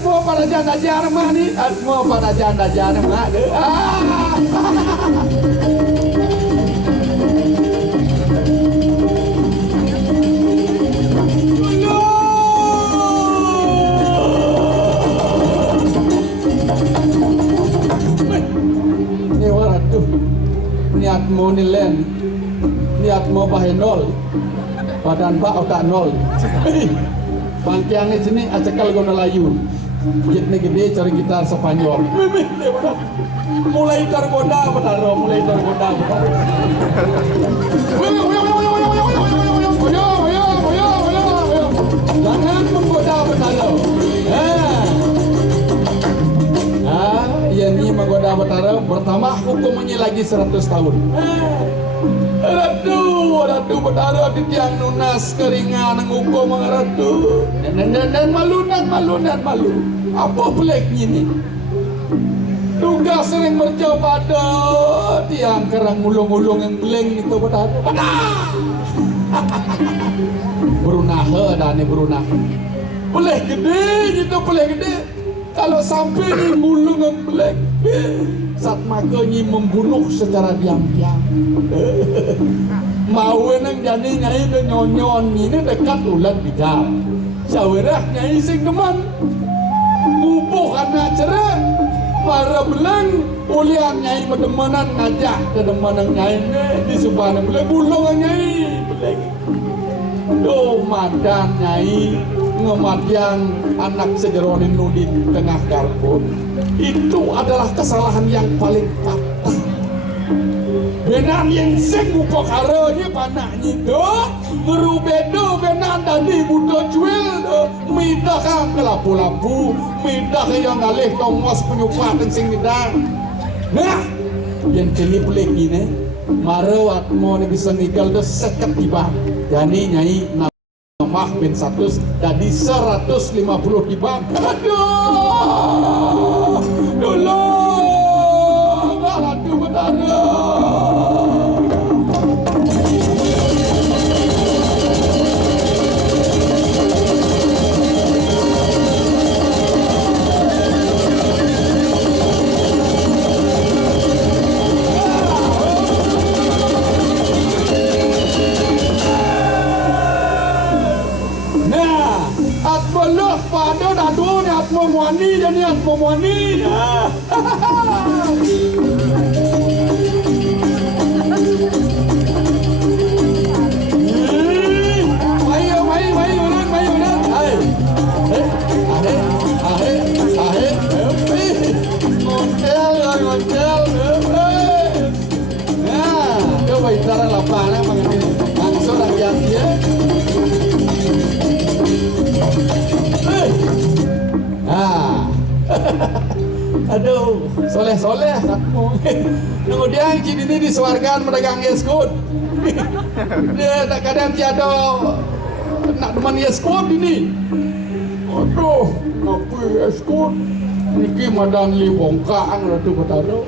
Semua pada janda jarmah ni, semua pada janda jarmah. Ni orang tu niat mau nilen, niat mau bahenol, badan pak otak nol. Bangkiang ni sini acakal guna layu. Jet ni gede cari gitar Spanyol. Mulai tergoda Betara. Jangan menggoda Betara. Yang ini menggoda Betara bertambah hukumannya lagi 100 tahun. Ratu berdarah di tiang nunas keringan ngukum ratu. Dan malu. Apa peliknya ni? Tugas sering bercoba pada tiang kerang ulung-ulung yang beleng itu berdarah. Berunaha dah ni berunaha. Pelih gede gitu, pelih gede. Kalau sampai ni mulung yang beleng, saat makanya membunuh secara diam-diam. Mau nang jadi nyai ke nyonyon ini dekat ulat bidal. Sawerah nyai sing teman. Mubuh anak cerah. Para belang ulian nyai medemanan ngajak ke demanang nyai di subana belang bulung nyai belang. Do madan nyai ngematian anak sejeronin nudi tengah karbon. Itu adalah kesalahan yang paling fatal. Benar yang sing upakaranya panaknya do merubedo benar tadi budo jual do minta kang kelapu-lapu minta yang ngalih tongos penyupat yang sing midang. Nah yang kini pelik ini marawat mau bisa nikal do sekep tiba jadi nyai namah bin 100 jadi 150 tiba. Aduh dulu ratu berdarah. Memuani jadi memuani. Ngocel. Nah, coba cara lapangan mengenai langsung rakyat dia. Aduh, soleh satmu. Kemudian cini ini disuarkan medagang yeskut. Dia tak kadang tiada nak deman yeskut ini. Aduh, ngapa yeskut? Niki madan li bongkang ratu betaro.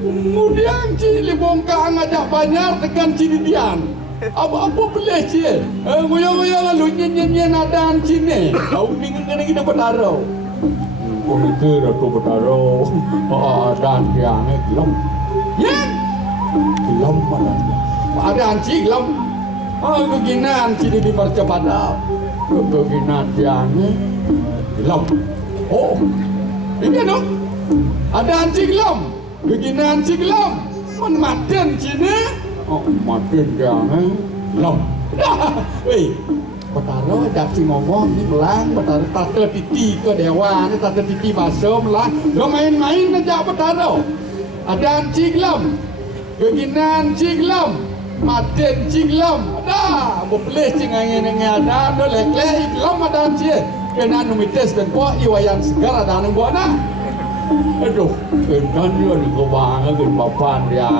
Kemudian cini li bongkang ajak banyak tekan cini dian. Apa boleh cie? Ngoyong-ngoyong lu nyen-nyen adan cini. Au minggu kita betaro. Komite Ratu Betaro dan yang gelap. Ya, gelap mana? Ada anci gelap. Keginan anci di mercapada. Keginan yang gelap. Oh, ini dong. Ada anci gelap. Keginan anci gelap. Maten cina. Oh, maten yang gelap. Wei. Betaro dak si ngomong ni belang betaro tata titi ke dewa ni tata titi basuh belang lo main-main aja betaro ada ciglam keginan ciglam maten ciglam ada boleh cingangin yang ada do lek-lek iklam ada cie kena numites ben po iwayan segar ada nang bona. Aduh, kan dia di kebangan ke papan dia.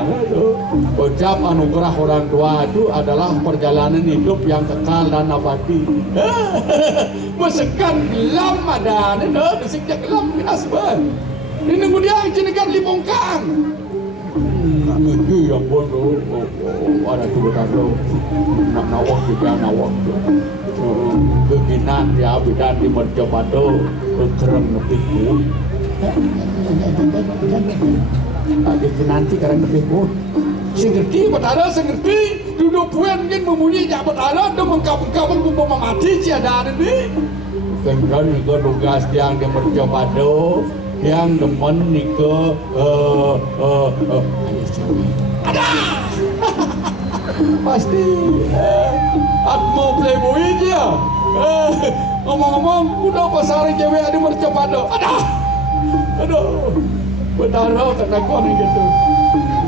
Ucap anugerah orang tua itu adalah perjalanan hidup yang kekal dan abadi. Mesekan gelam ada, ni dah sejak gelam kena sebab. Ini kemudian cinikan libongkang. Itu yang pun ada tu berkata nak nawak juga nawak. Keginan dia bidan di mercapado kereng nepiku. Nanti karena berikut sengerti betara sengerti duduk puan kan memunyi jak betara dan mengkap-mengkap membawa mati tiada ini kan ke tugas yang dia mercapado yang demen ni ke ada pasti atmo playboy dia ngomong-ngomong udah pasar cewek ada mercapado ada. Aduh, betara kata kau ni gitu.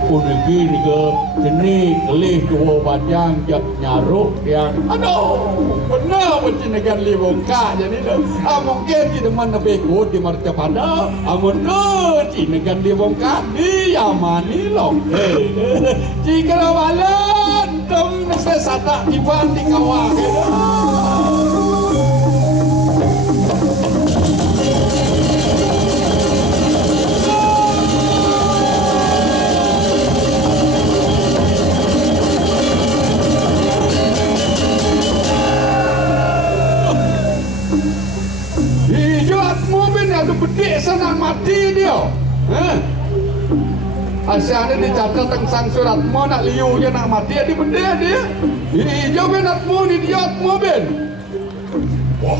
Unegi ni ke jenis kelih dua bajang jak nyaruk yang aduh benar macam negan li bongkak jadi dah mungkin kita mana bego di marca pada amun ke negan li bongkak di yamani loh jika lawalan tem nase sata tiba di kawah bedek sana mati dia. Asyik ni dicatat tentang surat mo nak liu je nak mati di bedek dia. Hijau ben atmu ni dia atmu ben. Wah.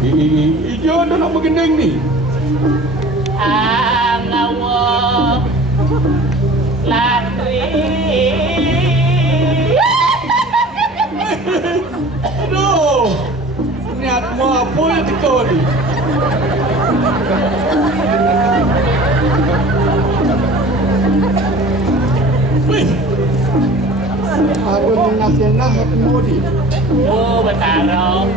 Hijau dah nak bergending ni. Angawak latri. Aduh, niatmu apa yang kau ni? Wih, ada menah-menah hatimu ni. Oh, betaro.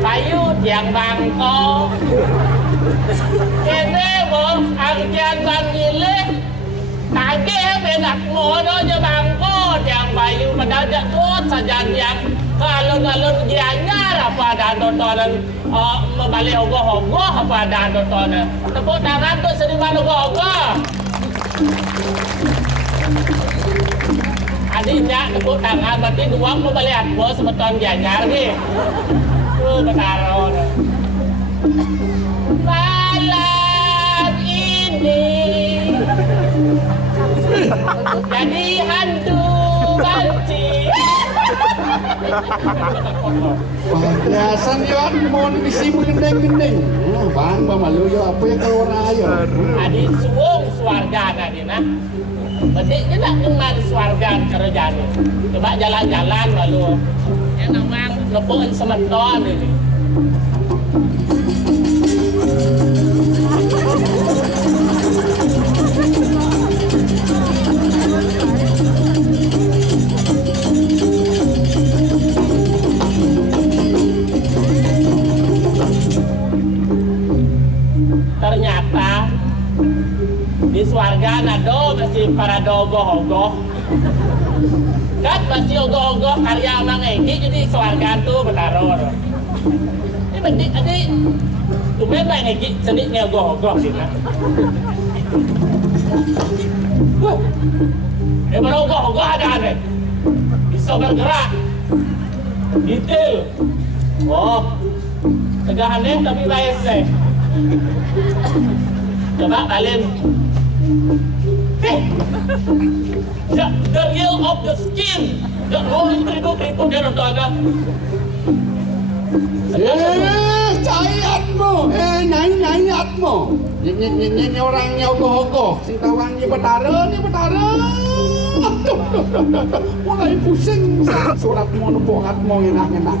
Payu yang bangko. Kene mo ang tiyan bang nilih. Tadi benak mo do je bangko yang bayu mendadak tuh saja yang kalau dia nyar apa dan tontonan membalik ogoh-ogoh apa dan tontonan tepuk tangan tuh seniman ogoh-ogoh adiknya tepuk tangan berarti dua membalik aku sebeton dia nyar nih betaro malam ini jadi hantu banci. Biasa ni kan mau misi mengendeng-gendeng. Bang, malu yo apa yang kau raya? Adi suung swarga tadi nah. Berarti kita kenal swarga kerajaan. Coba jalan-jalan lalu. Yang namang lepuan sementon ini. Ternyata di swarga nado masih para dogoh-ogoh kan masih ogoh-ogoh karya Mang Egi jadi swarga tuh betaror ini bendik adik tuh memang Egi sediknya ogoh-ogoh gitu baru ogoh-ogoh ada aneh bisa bergerak detail oh tegahannya tapi baik deh coba kalian the real of the skin the whole ribu dia nonton agak cayatmu nyanyiatmu nyanyi orangnya ogoh-ogoh si tawangnya betara mulai pusing suratmu numpukatmu enak-enak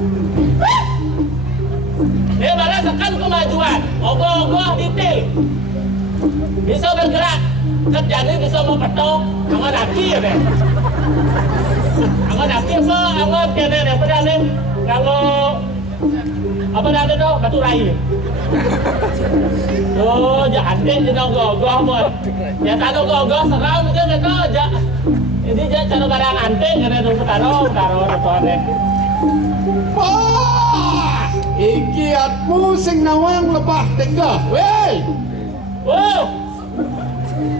dia merasakan kemajuan ogoh-ogoh detail bisa bergerak kerjanya bisa mempetok angan akhir deh angan akhir so angan kene deh pedalin kalau apa ada dong batu rai oh jangan deh jadi ogoh-ogoh pun ya tak ogoh-ogoh serang mungkin itu aja ini jangan cara barang anting kene dong taruh deh iki atmu sing nawang lebah tegah weh wow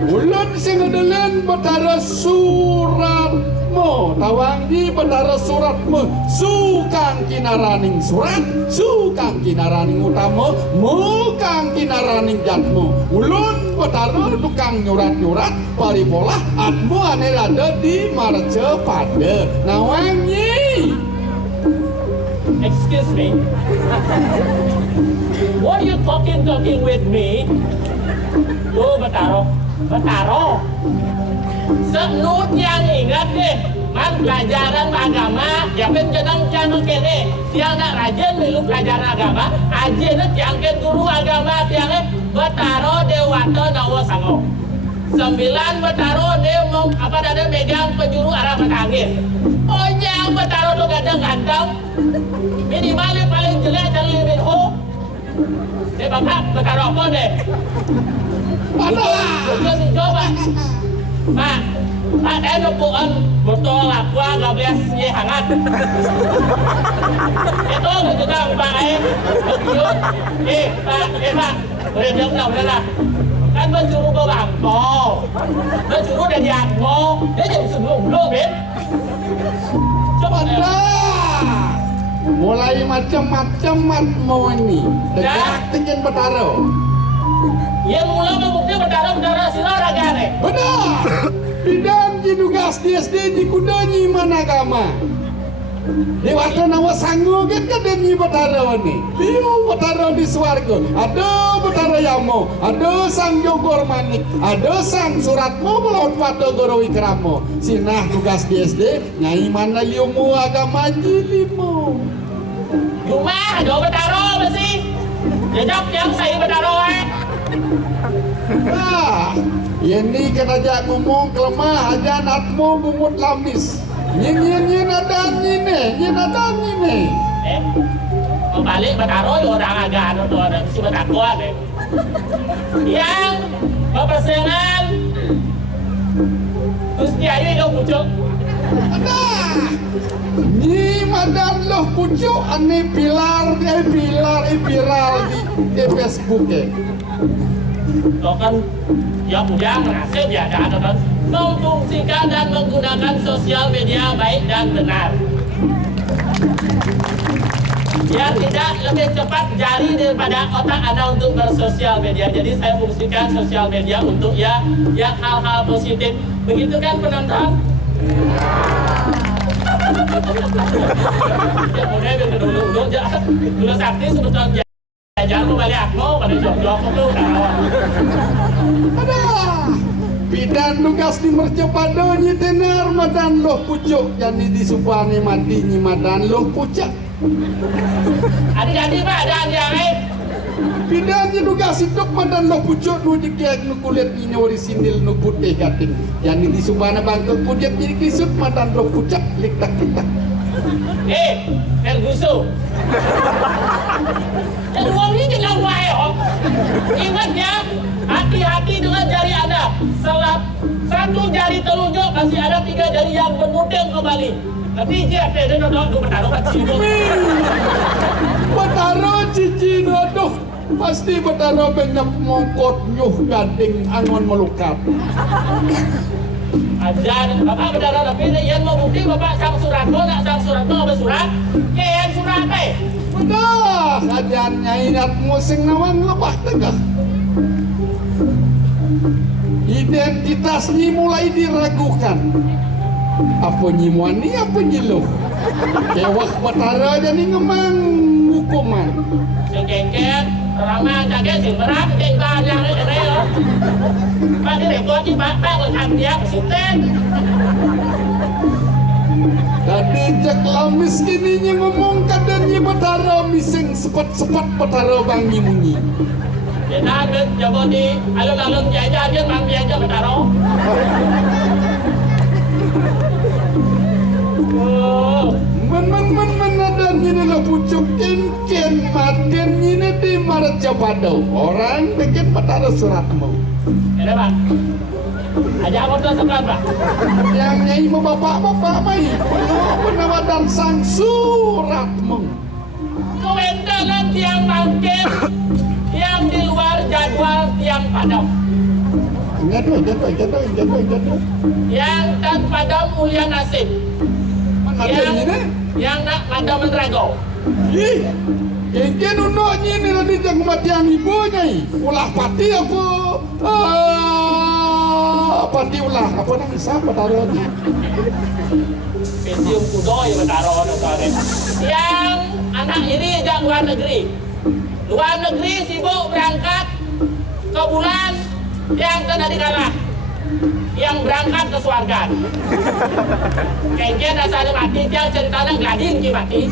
ulun sing ngedelen betara suratmu tawang di betara suratmu sukang kinaraning surat sukang kinaraning utama mukang kinaraning jatmu ulun betara tukang nyurat-nyurat paripolah atmu ane ada di marce pada nawangi. Excuse me. What are you talking with me? Betaro. Senut yang ingat deh. Man pelajaran agama, jangan jenang jangan kene. Tiang nak rajin milu pelajaran agama, aja nak tiang ke guru agama tiangnya Betaro Dewata Nawa Sango. 9 Betaro dia mau apa ada megang penjuru arah petangir. Oh yang Betaro tu ganteng-ganteng. Minimal yang paling jelek dari Minho. Dia bapak Betaro apa deh? Ada. Coba. Pak, ada nupuan botol aqua gak biasanya hangat. Itu juga Pak begitu. Pak, boleh jauh lah. Kan mencuru bangko, mencuru dan yakmo, dia jadi sebelum Ben. Coba mulai macam-macam matmo ini. Tegak tinggi Betaro. Yang mulai membukti Betaro Silaraga. Benar. Bidan didugas di SD di Kudanyi Managama. Dewata Nawa Sango kan kadang Betaro ni. Liu Betaro di Swargo. Ada Betaro Yamo, ada Sang Jogor Manik, ada Sang Suratmo melawan Fato Goro Wikramo. Sinah tugas di SD, nyai mana liumu agama jilimu. Rumah ada Betaro mesti. Jejak yang saya Betaro Nah, ini kena ngomong kelemah aja natmo bumut lamis. Nyin ada nyine. Kembali Betaro orang agak tu ada si Betako deh. Yang berpasangan Gusti Ayu itu pucuk. Ada. Ni madan loh pucuk ane pilar di Facebook Kau kan ya punya nasib ya ada memfungsikan dan menggunakan sosial media baik dan benar. Ya tidak lebih cepat jari daripada otak Anda untuk bersosial media. Jadi saya fungsikan sosial media untuk ya yang hal-hal positif. Begitu kan penonton? Ya boleh dulu sakti sebetulnya jangan balik aku pada jok-jok itu ada. Bidan tugas di mercepado nyi tenar madan loh pucuk jadi disupani mati nyi madan loh pucuk. Adik-adik Pak ada yang lain. Bidan nyi tugas hidup madan loh pucuk nu dikek nu kulit nyi ori sindil nu putih kating. Jadi disupana bangkok pucuk jadi kisut madan loh pucuk lik-tak. Gusu. Jadi orang ini jangan wae. Ingat ya, hati-hati dengan jari Anda. Satu jari telunjuk kasih ada 3 jari yang bermudeng kembali. Nanti dia dodok Betaro Cicino. Betaro Cicino aduh. Pasti Betaro banyak mongkot nyuh gading angon melukat. Ajar, Bapak Betaro tapi yang mau bukti Bapak sang Suratno nak sang Suratno apa surat? Yang surat apa? Benar, ajarnya ingat musing nawang lebah tegak. Identitasnya mulai diragukan. Apa nyimuani, apa nyiluh. Kewak Betaro jadi ngemang hukuman. Kengkeng, ramah jaga sih berat, keng banyak ni ya. Pak ni rekod ni Pak bertanggung jawab sistem. Tadi cek lamis kini ngomong kadangnya Betaro mising sepat-sepat Betaro bangi munyi. Kita ada jawab di alun-alun jajan dia bang biasa Betaro. Men ada nyine lah pucuk ken maten nyine di Marjapado orang bikin Betaro Suratmo. Ada Pak. Aja apa tu sekarang Pak? Yang nyai bapak-bapak mai penawadan sang Suratmo. Kewenangan tiang bangkit yang di luar jadwal tiang padam. Jatuh. Yang dan padam mulia nasib. Yang nak padam menerago. Ih, kengken uno nyine nanti jangan matiang ibunya. Ulah pati aku. Pati ulah apa nang isa Betaro ni. Pensiun kudo ya Betaro yang anak ini ajak luar negeri. Luar negeri sibuk berangkat ke bulan yang kena dikalah. yang berangkat ke surga. Kengken dasarnya mati, dia ceritanya gading ki mati.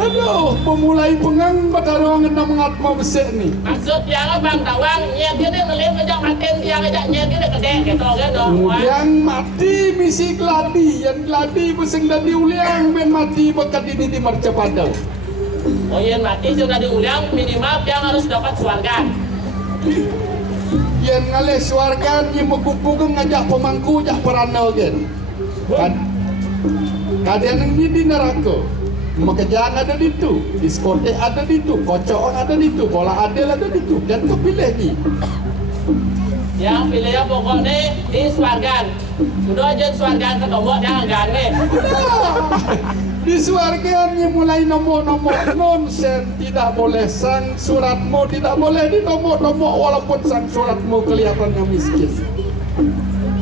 Aduh, memulai pengang pada ruang mengat mau besek nih. Maksud yang bang tawang nyet dia ngelim ngejak matiin dia ngejak nyet dia gede gitu kan. Kemudian mati misi gladi, yang gladi pusing dan diulang ben mati bekat ini di Marcapada. Oh iya mati sudah diulang minimal yang harus dapat surga. Yang ngalih suarga yang megupugeng ngajak pemangku jak perana gen. Kan kadang ini di neraka. Makejaan ada di itu, diskotek ada di itu, kocokan ada di itu, bola adil ada di itu, dan kepilih ni. Yang pilihnya pokoknya di swargan. Sudah aja swargan ketemu jangan gane. Di suarganya mulai nomor-nomor nonsen, tidak boleh sang suratmu, tidak boleh di nomor-nomor walaupun sang suratmu kelihatannya miskin.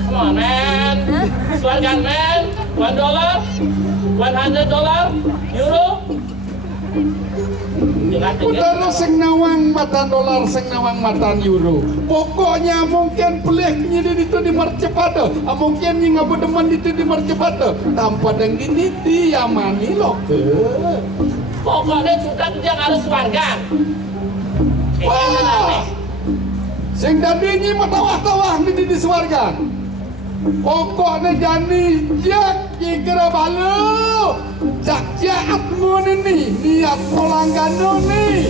Come on man, swargan man, $1, $100, euro. Udara sing nawang mata dolar, sing nawang mata euro. Pokoknya mungkin pelihnya di Marcapada, mungkin yang ngabedeman itu di Marcapada. Tanpa dengan ini diamani loh ke. Pokoknya sudah kerja harus warga. Wah, sing dadinya matawah-tawah di suarga. Pokoknya jani jak kira balu jak jahatmu ni niat polanggano ni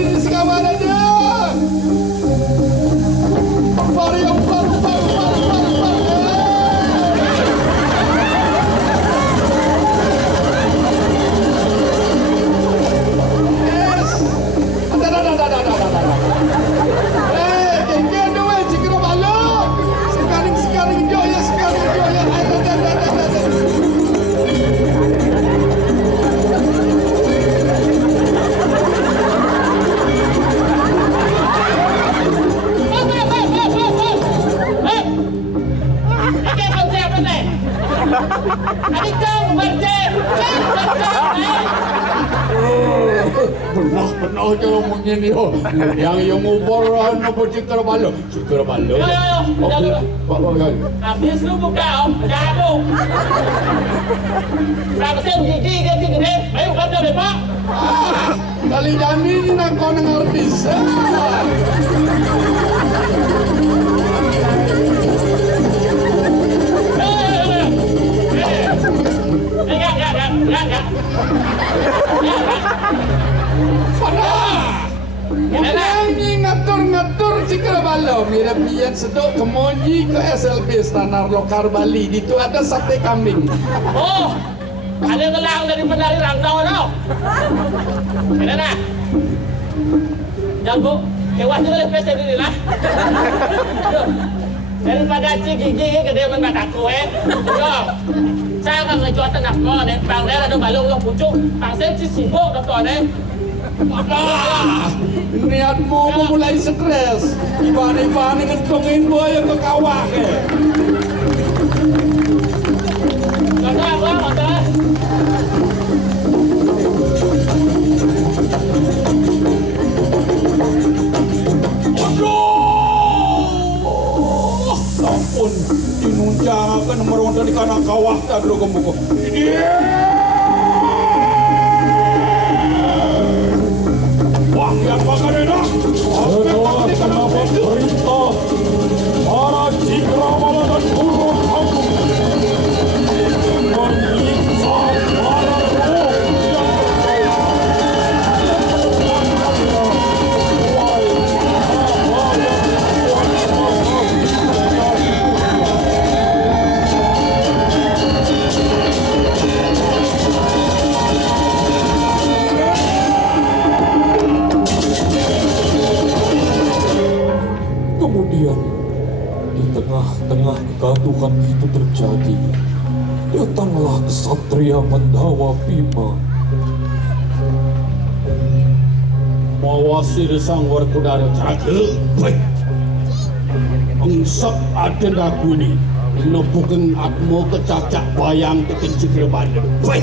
di sekawan aja benar kalau mungkin yang ngumpul apa cikar balo habis lu buka jatuh berapa sen gigi gede gede ayo kerja deh pak kali jani ini nak kau ngerti enggak Ini ngatur-ngatur cikal balo mirip pian sedok kemonji ke SLB Standar Lokar Bali itu ada sate kambing. Oh, ada gelang dari penari rantau no. Ada nak? Jago, hewan juga lebih sendiri lah. Daripada gigi gede memang aku saya akan ngejual tenak kau nih, bang Ler ada balung yang pucuk, bang Sen sibuk dokter nih. Niatmu memulai stres, iban-iban ngentongin buaya ke kawah ke. Kata apa, kata? Ampun, dinunjang akan meronda di kanan kawah tak dulu gembuku. Wah, yang bakal enak. Setelah kenapa perintah para Cikrawala dan turun kampung menyiksa para roh Kemudian di tengah-tengah kegaduhan itu terjadi, datanglah kesatria Pandawa Bima. Mawasir sang Werkudara Caga baik. Mengsap ada daguni, nepuken atmo kecacak bayang kekencik rebana. Baik.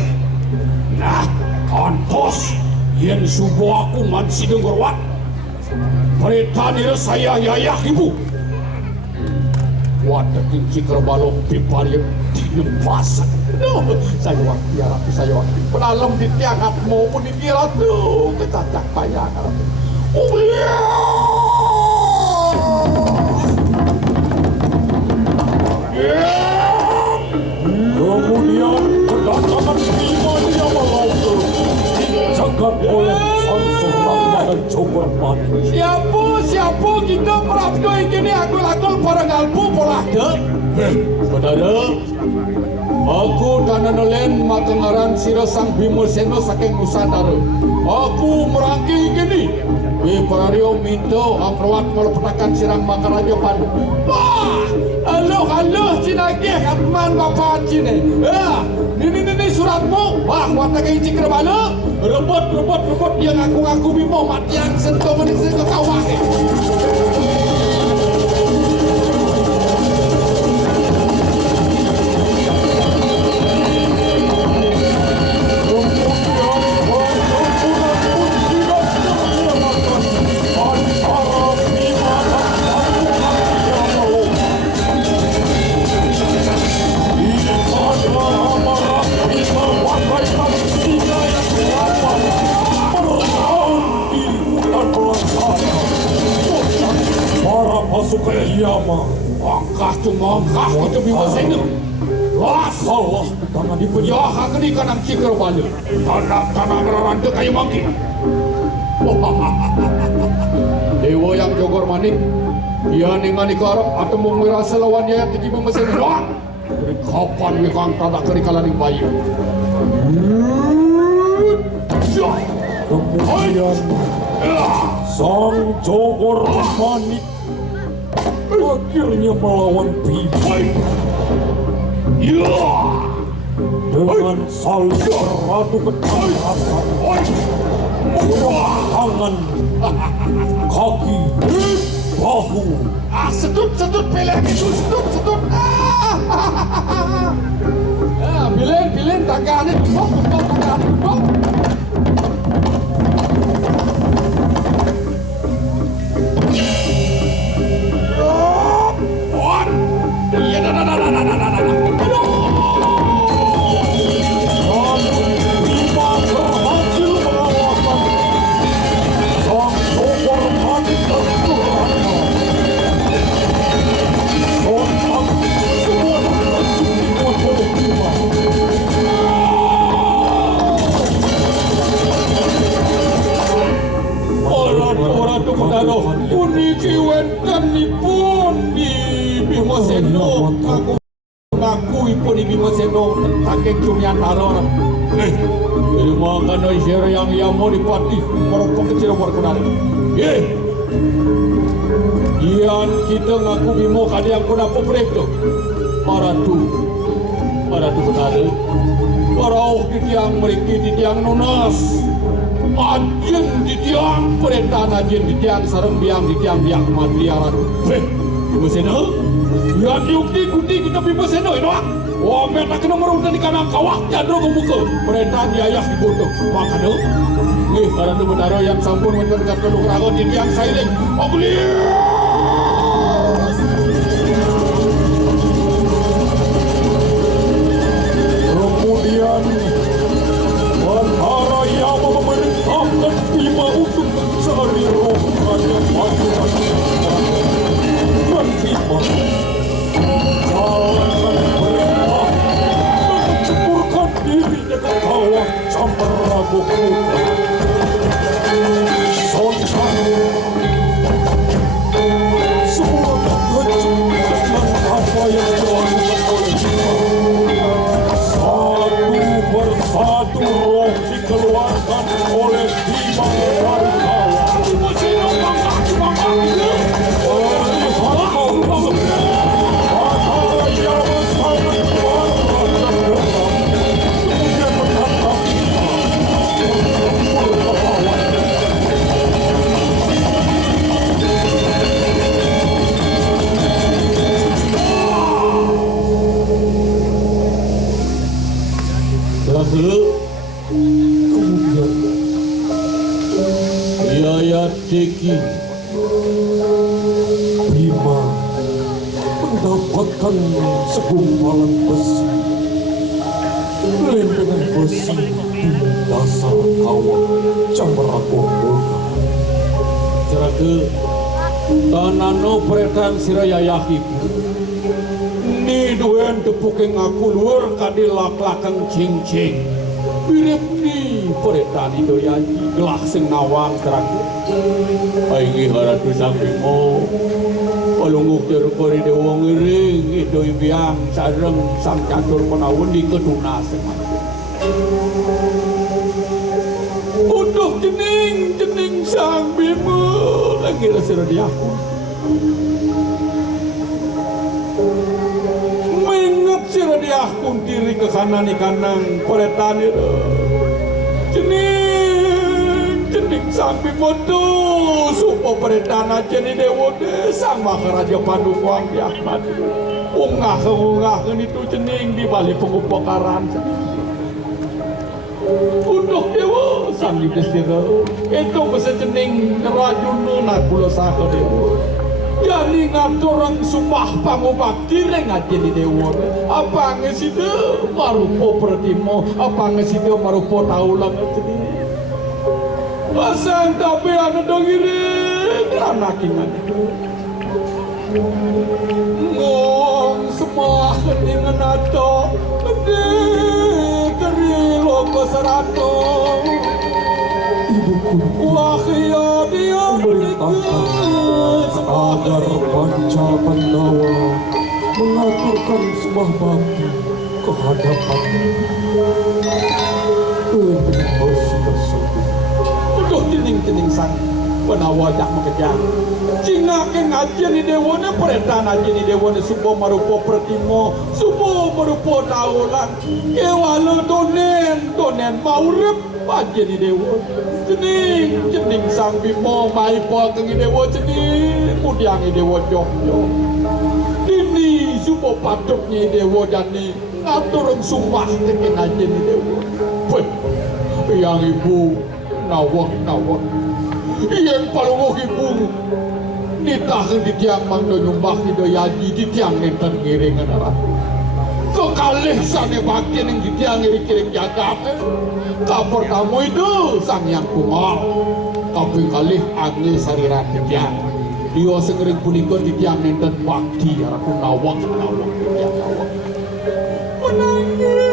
Nah, on pos, yen subuh aku man sideng berwak. Perintah diri saya yayak ibu. Wadah kinci kerbalok piparin dinempasan. Saya waktu ya Ratu, saya waktu pelalem di tiang hatmu pun dikira tuh kecacak payah Ratu. Kemudian kedatangan Bima yang melaut dijagat oleh sang seorang dan Jogor Mani. Siapa kita perabdo ini agul-agul barang alpu polah dek. Saudara, aku dan Nelen matengaran sira sang Bima Seno saking Nusantara. Aku merangki gini. Parario minta amrawat melepetakan sirang Makaraja Padu. Wah, halo Cinagih Atman Bapak Cine. Ini suratmu. Wah, watak isi kerbala. Rebut dia ngaku-ngaku Bimo mati yang sentuh menikah ke kawang. Pasukan Yama angkah itu Bima Seno. Wah Allah, tanah di penjahat ke kanan cikar balik. Tanah meraranda kayu mangki. Dewa yang Jogor Manik, dia ningani ke Arab atau mengira selawannya yang tinggi Bima Seno. Dari kapan wikang tanah kerikalan yang bayi. Kemudian sang Jogor Manik akhirnya melawan Bima dengan saling beradu ketangkasan, tangan, kaki, bahu. Sedut pelek itu sedut. Bilin tangannya tumpuk. Puniki wenten pun di Bima Seno. Aku ipun di Bima Seno saking curian aror. Terima kasih share yang mau dipatih merokok kecil berkenan. Ian kita ngaku Bima kadi yang pun apa mereka. Para tu benar. Para di tiang mereka di tiang nunas. Ajeng di tiang perintahan ajeng di tiang sarang biang di tiang madliaran. Bima Seno, yang diukti kita Bima Seno ini. Wah, mereka kena meruntan di kanan kawak jadro kebuka. Perintahan diayah dibutuh. Makanya, karena benar yang sampun mendengar kedua keragot di tiang sailing. Kemudian Bantara yang memerintahkan Bima untuk mencari rohnya pasukan dan Bima jalankan perintah menceburkan dirinya ke kawah Cambarago Kota. Sontak semua terkejut dengan apa yang dilakukan oleh Bima. Bersatu roh dikeluarkan oleh Bima dari kawah. Bima Seno kemudian Jayadeki Bima mendapatkan segumpalan besi. Lempengan besi di dasar kawah Camarakoboga. Ceraga tanano peretan sirayayaki Ni duen tepukeng aku luar kadilak lakang cing-cing. Mirip ni peretan itu yaji gelah sing nawang ceraga. Aing haratu sampimo palunguk terukori dewa ngering itu ibiang sareng sang catur penawun di keduna semang. Untuk jening sang Bima lagi rasa di aku. Mengingat sira di aku diri ke kanan kanang peretan itu. Jening sang Bima tu supo peretan aja ni dewa de sang Maharaja Padukuang di Ahmad. Ungah itu jening di balik pengupokaran. Untuk dewa sang Yudhistira itu bisa jening rajun nak kula saka dewa. Jadi ngaturang sumpah pangubakti ngaji di dewa. Apa ngesida marupo pertimo, apa ngesida marupo taulang ngedi. Pasang tapi ada dongiri anak ingat. Ngong semua dengan ato Loko serato Ibuku wahya dia memerintahkan agar Panca Pandawa mengaturkan sebuah bakti kehadapan Lempengan besi tersebut. untuk jening sang penawajak mengejar Cina ke ngajian di dewana peretan aja di dewana supo marupo pertimo supo marupo taulan kewala tonen maurep aja di dewa jening sang Bima maipo ke dewa jening mudiang dewa jokjo ini supo patutnya dewa jani ngaturun sumpah tekin aja di dewa yang ibu nawak yang palungok ibu ditahan di tiang mangdo nyumbah di doyaji di tiang nenten ngiringan arah kekalih sana bagian yang di tiang ngiring jagat kapor tamu itu sang yang kumal tapi kalih agni sariran di tiang dia sengering punika di tiang nenten bakti arah nawak di tiang nawak menangis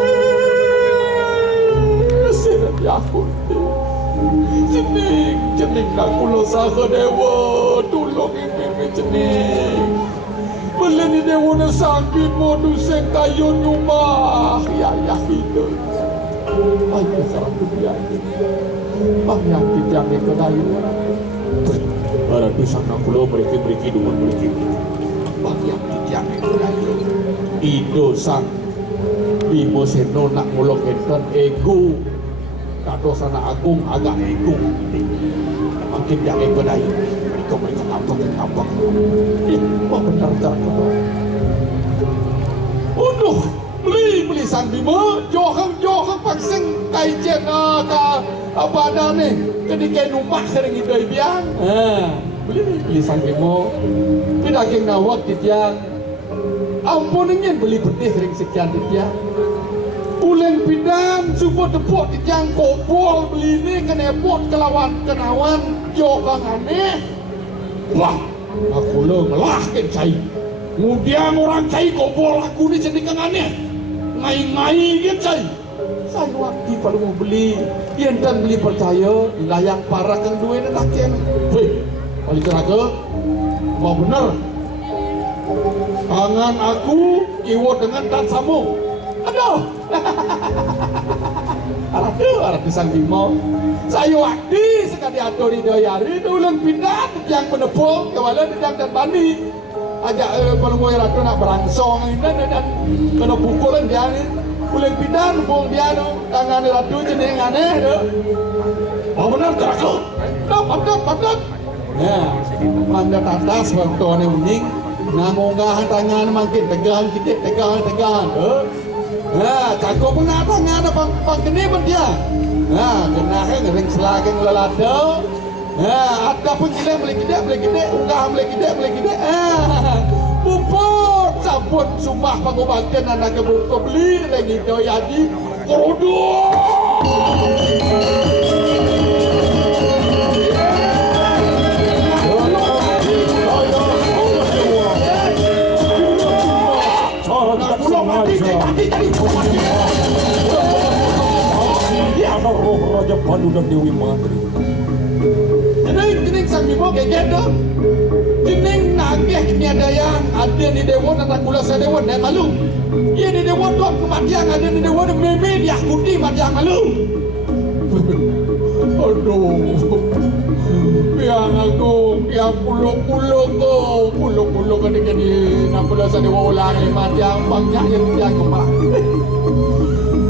sirah yakun jening nak kulo saka dewa tulung ini jening beleni dewa na sangki modus yang kayu nyumah ya hidup ayo sarang dunia bang yang tidak kedai para pisang nak kulo beriki dua beriki bang yang tidak kedai itu sang Bima Seno nak mulok enten ego kado sana agung agak ego makin yang ego dai mereka tampak wah benar Uduh beli sang Bima johang pakseng kaijen ka apa ada nih jadi kayak numpak sering itu biang beli sang Bima pidaging nawak di tiang ampun ingin beli bedih ring sekian di tiang Ulen pidam supo tepuk di tiang kopol beli ini kena epot kelawan kenawan jokang aneh wah aku lo ngelah cai kemudian orang cai kopol aku ni jadi kang aneh ngai gitu cai saya waktu pada mau beli yang dan beli percaya layang parah kang dua ini takian weh balik teraga mau bener tangan aku iwo dengan dan samu aduh arah pisang Bima saya waktu sekali atur di doyari ulang pindah yang penepuk kewala yang dan bandi ajak kalau mau ratu nak berangsong ini dan kena pukulan dia ni ulang pindah bong dia tu tangan ratu jenis aneh tu oh benar teraku patut nah mandat atas waktu ni uning nangunggah tangan makin tegang nah, kaku pun nak tangan apa kene pun dia. Nah, kena kan ring selageng lelado. Ada pun boleh gede, unggah boleh gede. Puput sampun sumpah pengobatan anak kebuka beli lagi doyadi korodor. Ada roh Raja Pandu dan Dewi Matri. Jening sang bimo geget dong. Jening nageh niadayang ada di dewa anak kula sadewa nek malu. Iya di dewa dok kematian ada di dewa meme dia kuti matian malu. Aduh. Piang aku, piang pulo kani nak kula sadewa ulangi matian banyak yang dia kemak.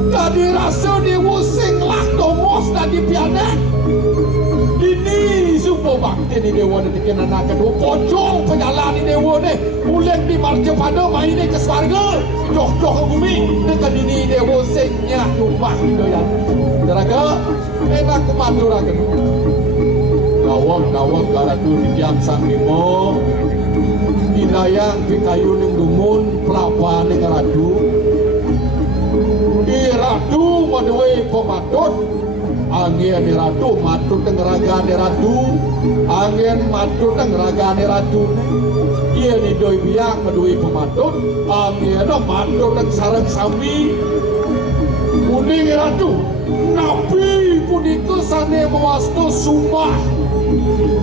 Tadi rasa dewa sing lah domos tadi pianak. Ini supo bakti di dewa ni tiken anak kedua pocong penyalaan di dewa ni ulek di marja pada main ni ke swarga joh ke bumi dekat ini dewa sengnya tumpah doyan daraga enak kumandur akan kawang garatu di tiang sang limo inayang di kayu ning dumun pelapa ning radu di radu maduwe pematut angin ni ratu matut teng raga ni ratu angin matut teng raga ni ratu iya ni doi biang madui pematut angin no matut teng sarang sambi kuning ni ratu nabi punika sane mewastu sumpah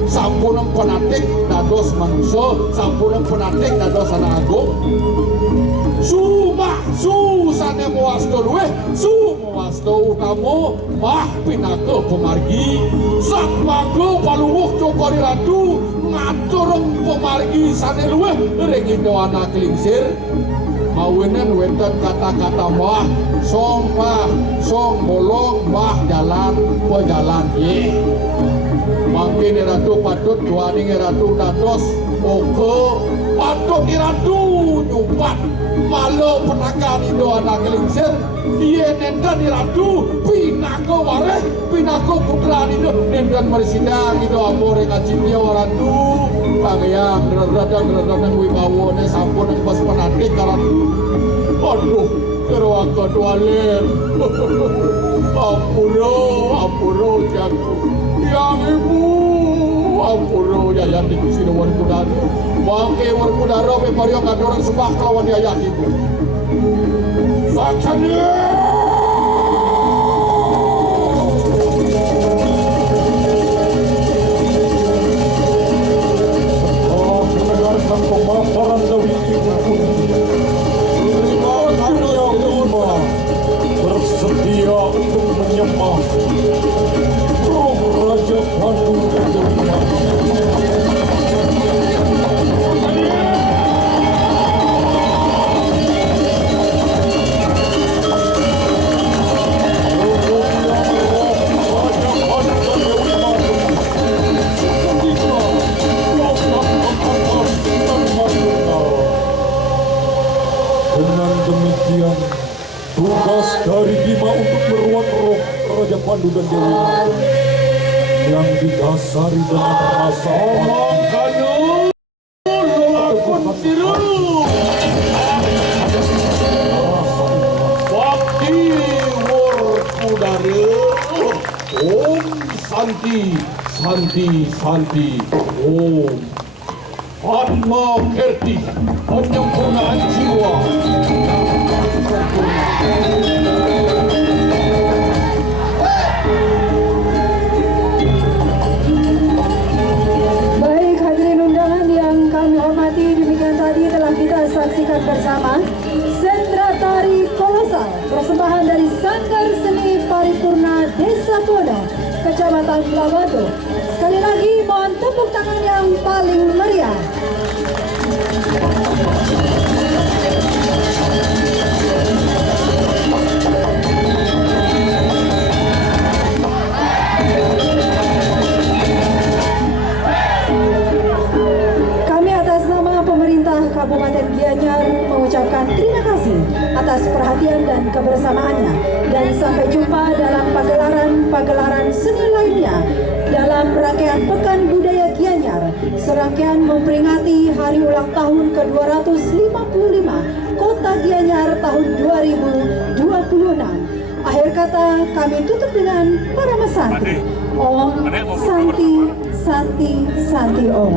sampun penatik dados manusia sampun penatik dados anak agung sumpah sane mewastu luwe mewastu utamu mah pinaka pemargi sak manggo paluwuh cokori ratu ngatur pemargi sane luwe ring anak klingsir mawenen wenten kata-kata mah song bolong mah jalan pejalan ye mangke ratu patut tuani ratu dados oke patut ratu nyumpat malu penakan indo anak kelingsir iya nendan ratu pinako wareh pinako putra indo nendan bersidang indo amore kacipnya waratu pangyang geradang wibawa ne sampun pas penatik ratu aduh keruang kedualen ampuro jago yang ibu ampuro yayan di sini warkudaro bangke warkudaro pepario kadoran subah kawan yayan ibu sakanya mendengarkan pemaparan Dewi Ibu terima kasih kelima bersedia untuk menyembah roh Raja Pandu dan Dewi Matri. Dengan demikian, tugas dari Bima untuk meruat roh Raja Pandu dan Dewi Matri yang didasari dengan rasa Bakti Warkudara Om Santi Om Atma Kerti penyempurnaan jiwa Baik hadirin undangan yang kami hormati, demikian tadi telah kita saksikan bersama sentra tari kolosal persembahan dari Sanggar Seni Paripurna Desa Pono, Kecamatan Labado. Sekali lagi mohon tepuk tangan yang paling meriah. Kami atas nama pemerintah Kabupaten Gianyar mengucapkan terima kasih atas perhatian dan kebersamaannya, dan sampai jumpa dalam pagelaran seni lainnya dalam rangkaian Pekan Budaya Gianyar, serangkaian memperingati hari ulang tahun ke-255 Kota Gianyar tahun 2026. Akhir kata kami tutup dengan Parama Santi. Om Santi Santi Santi Om.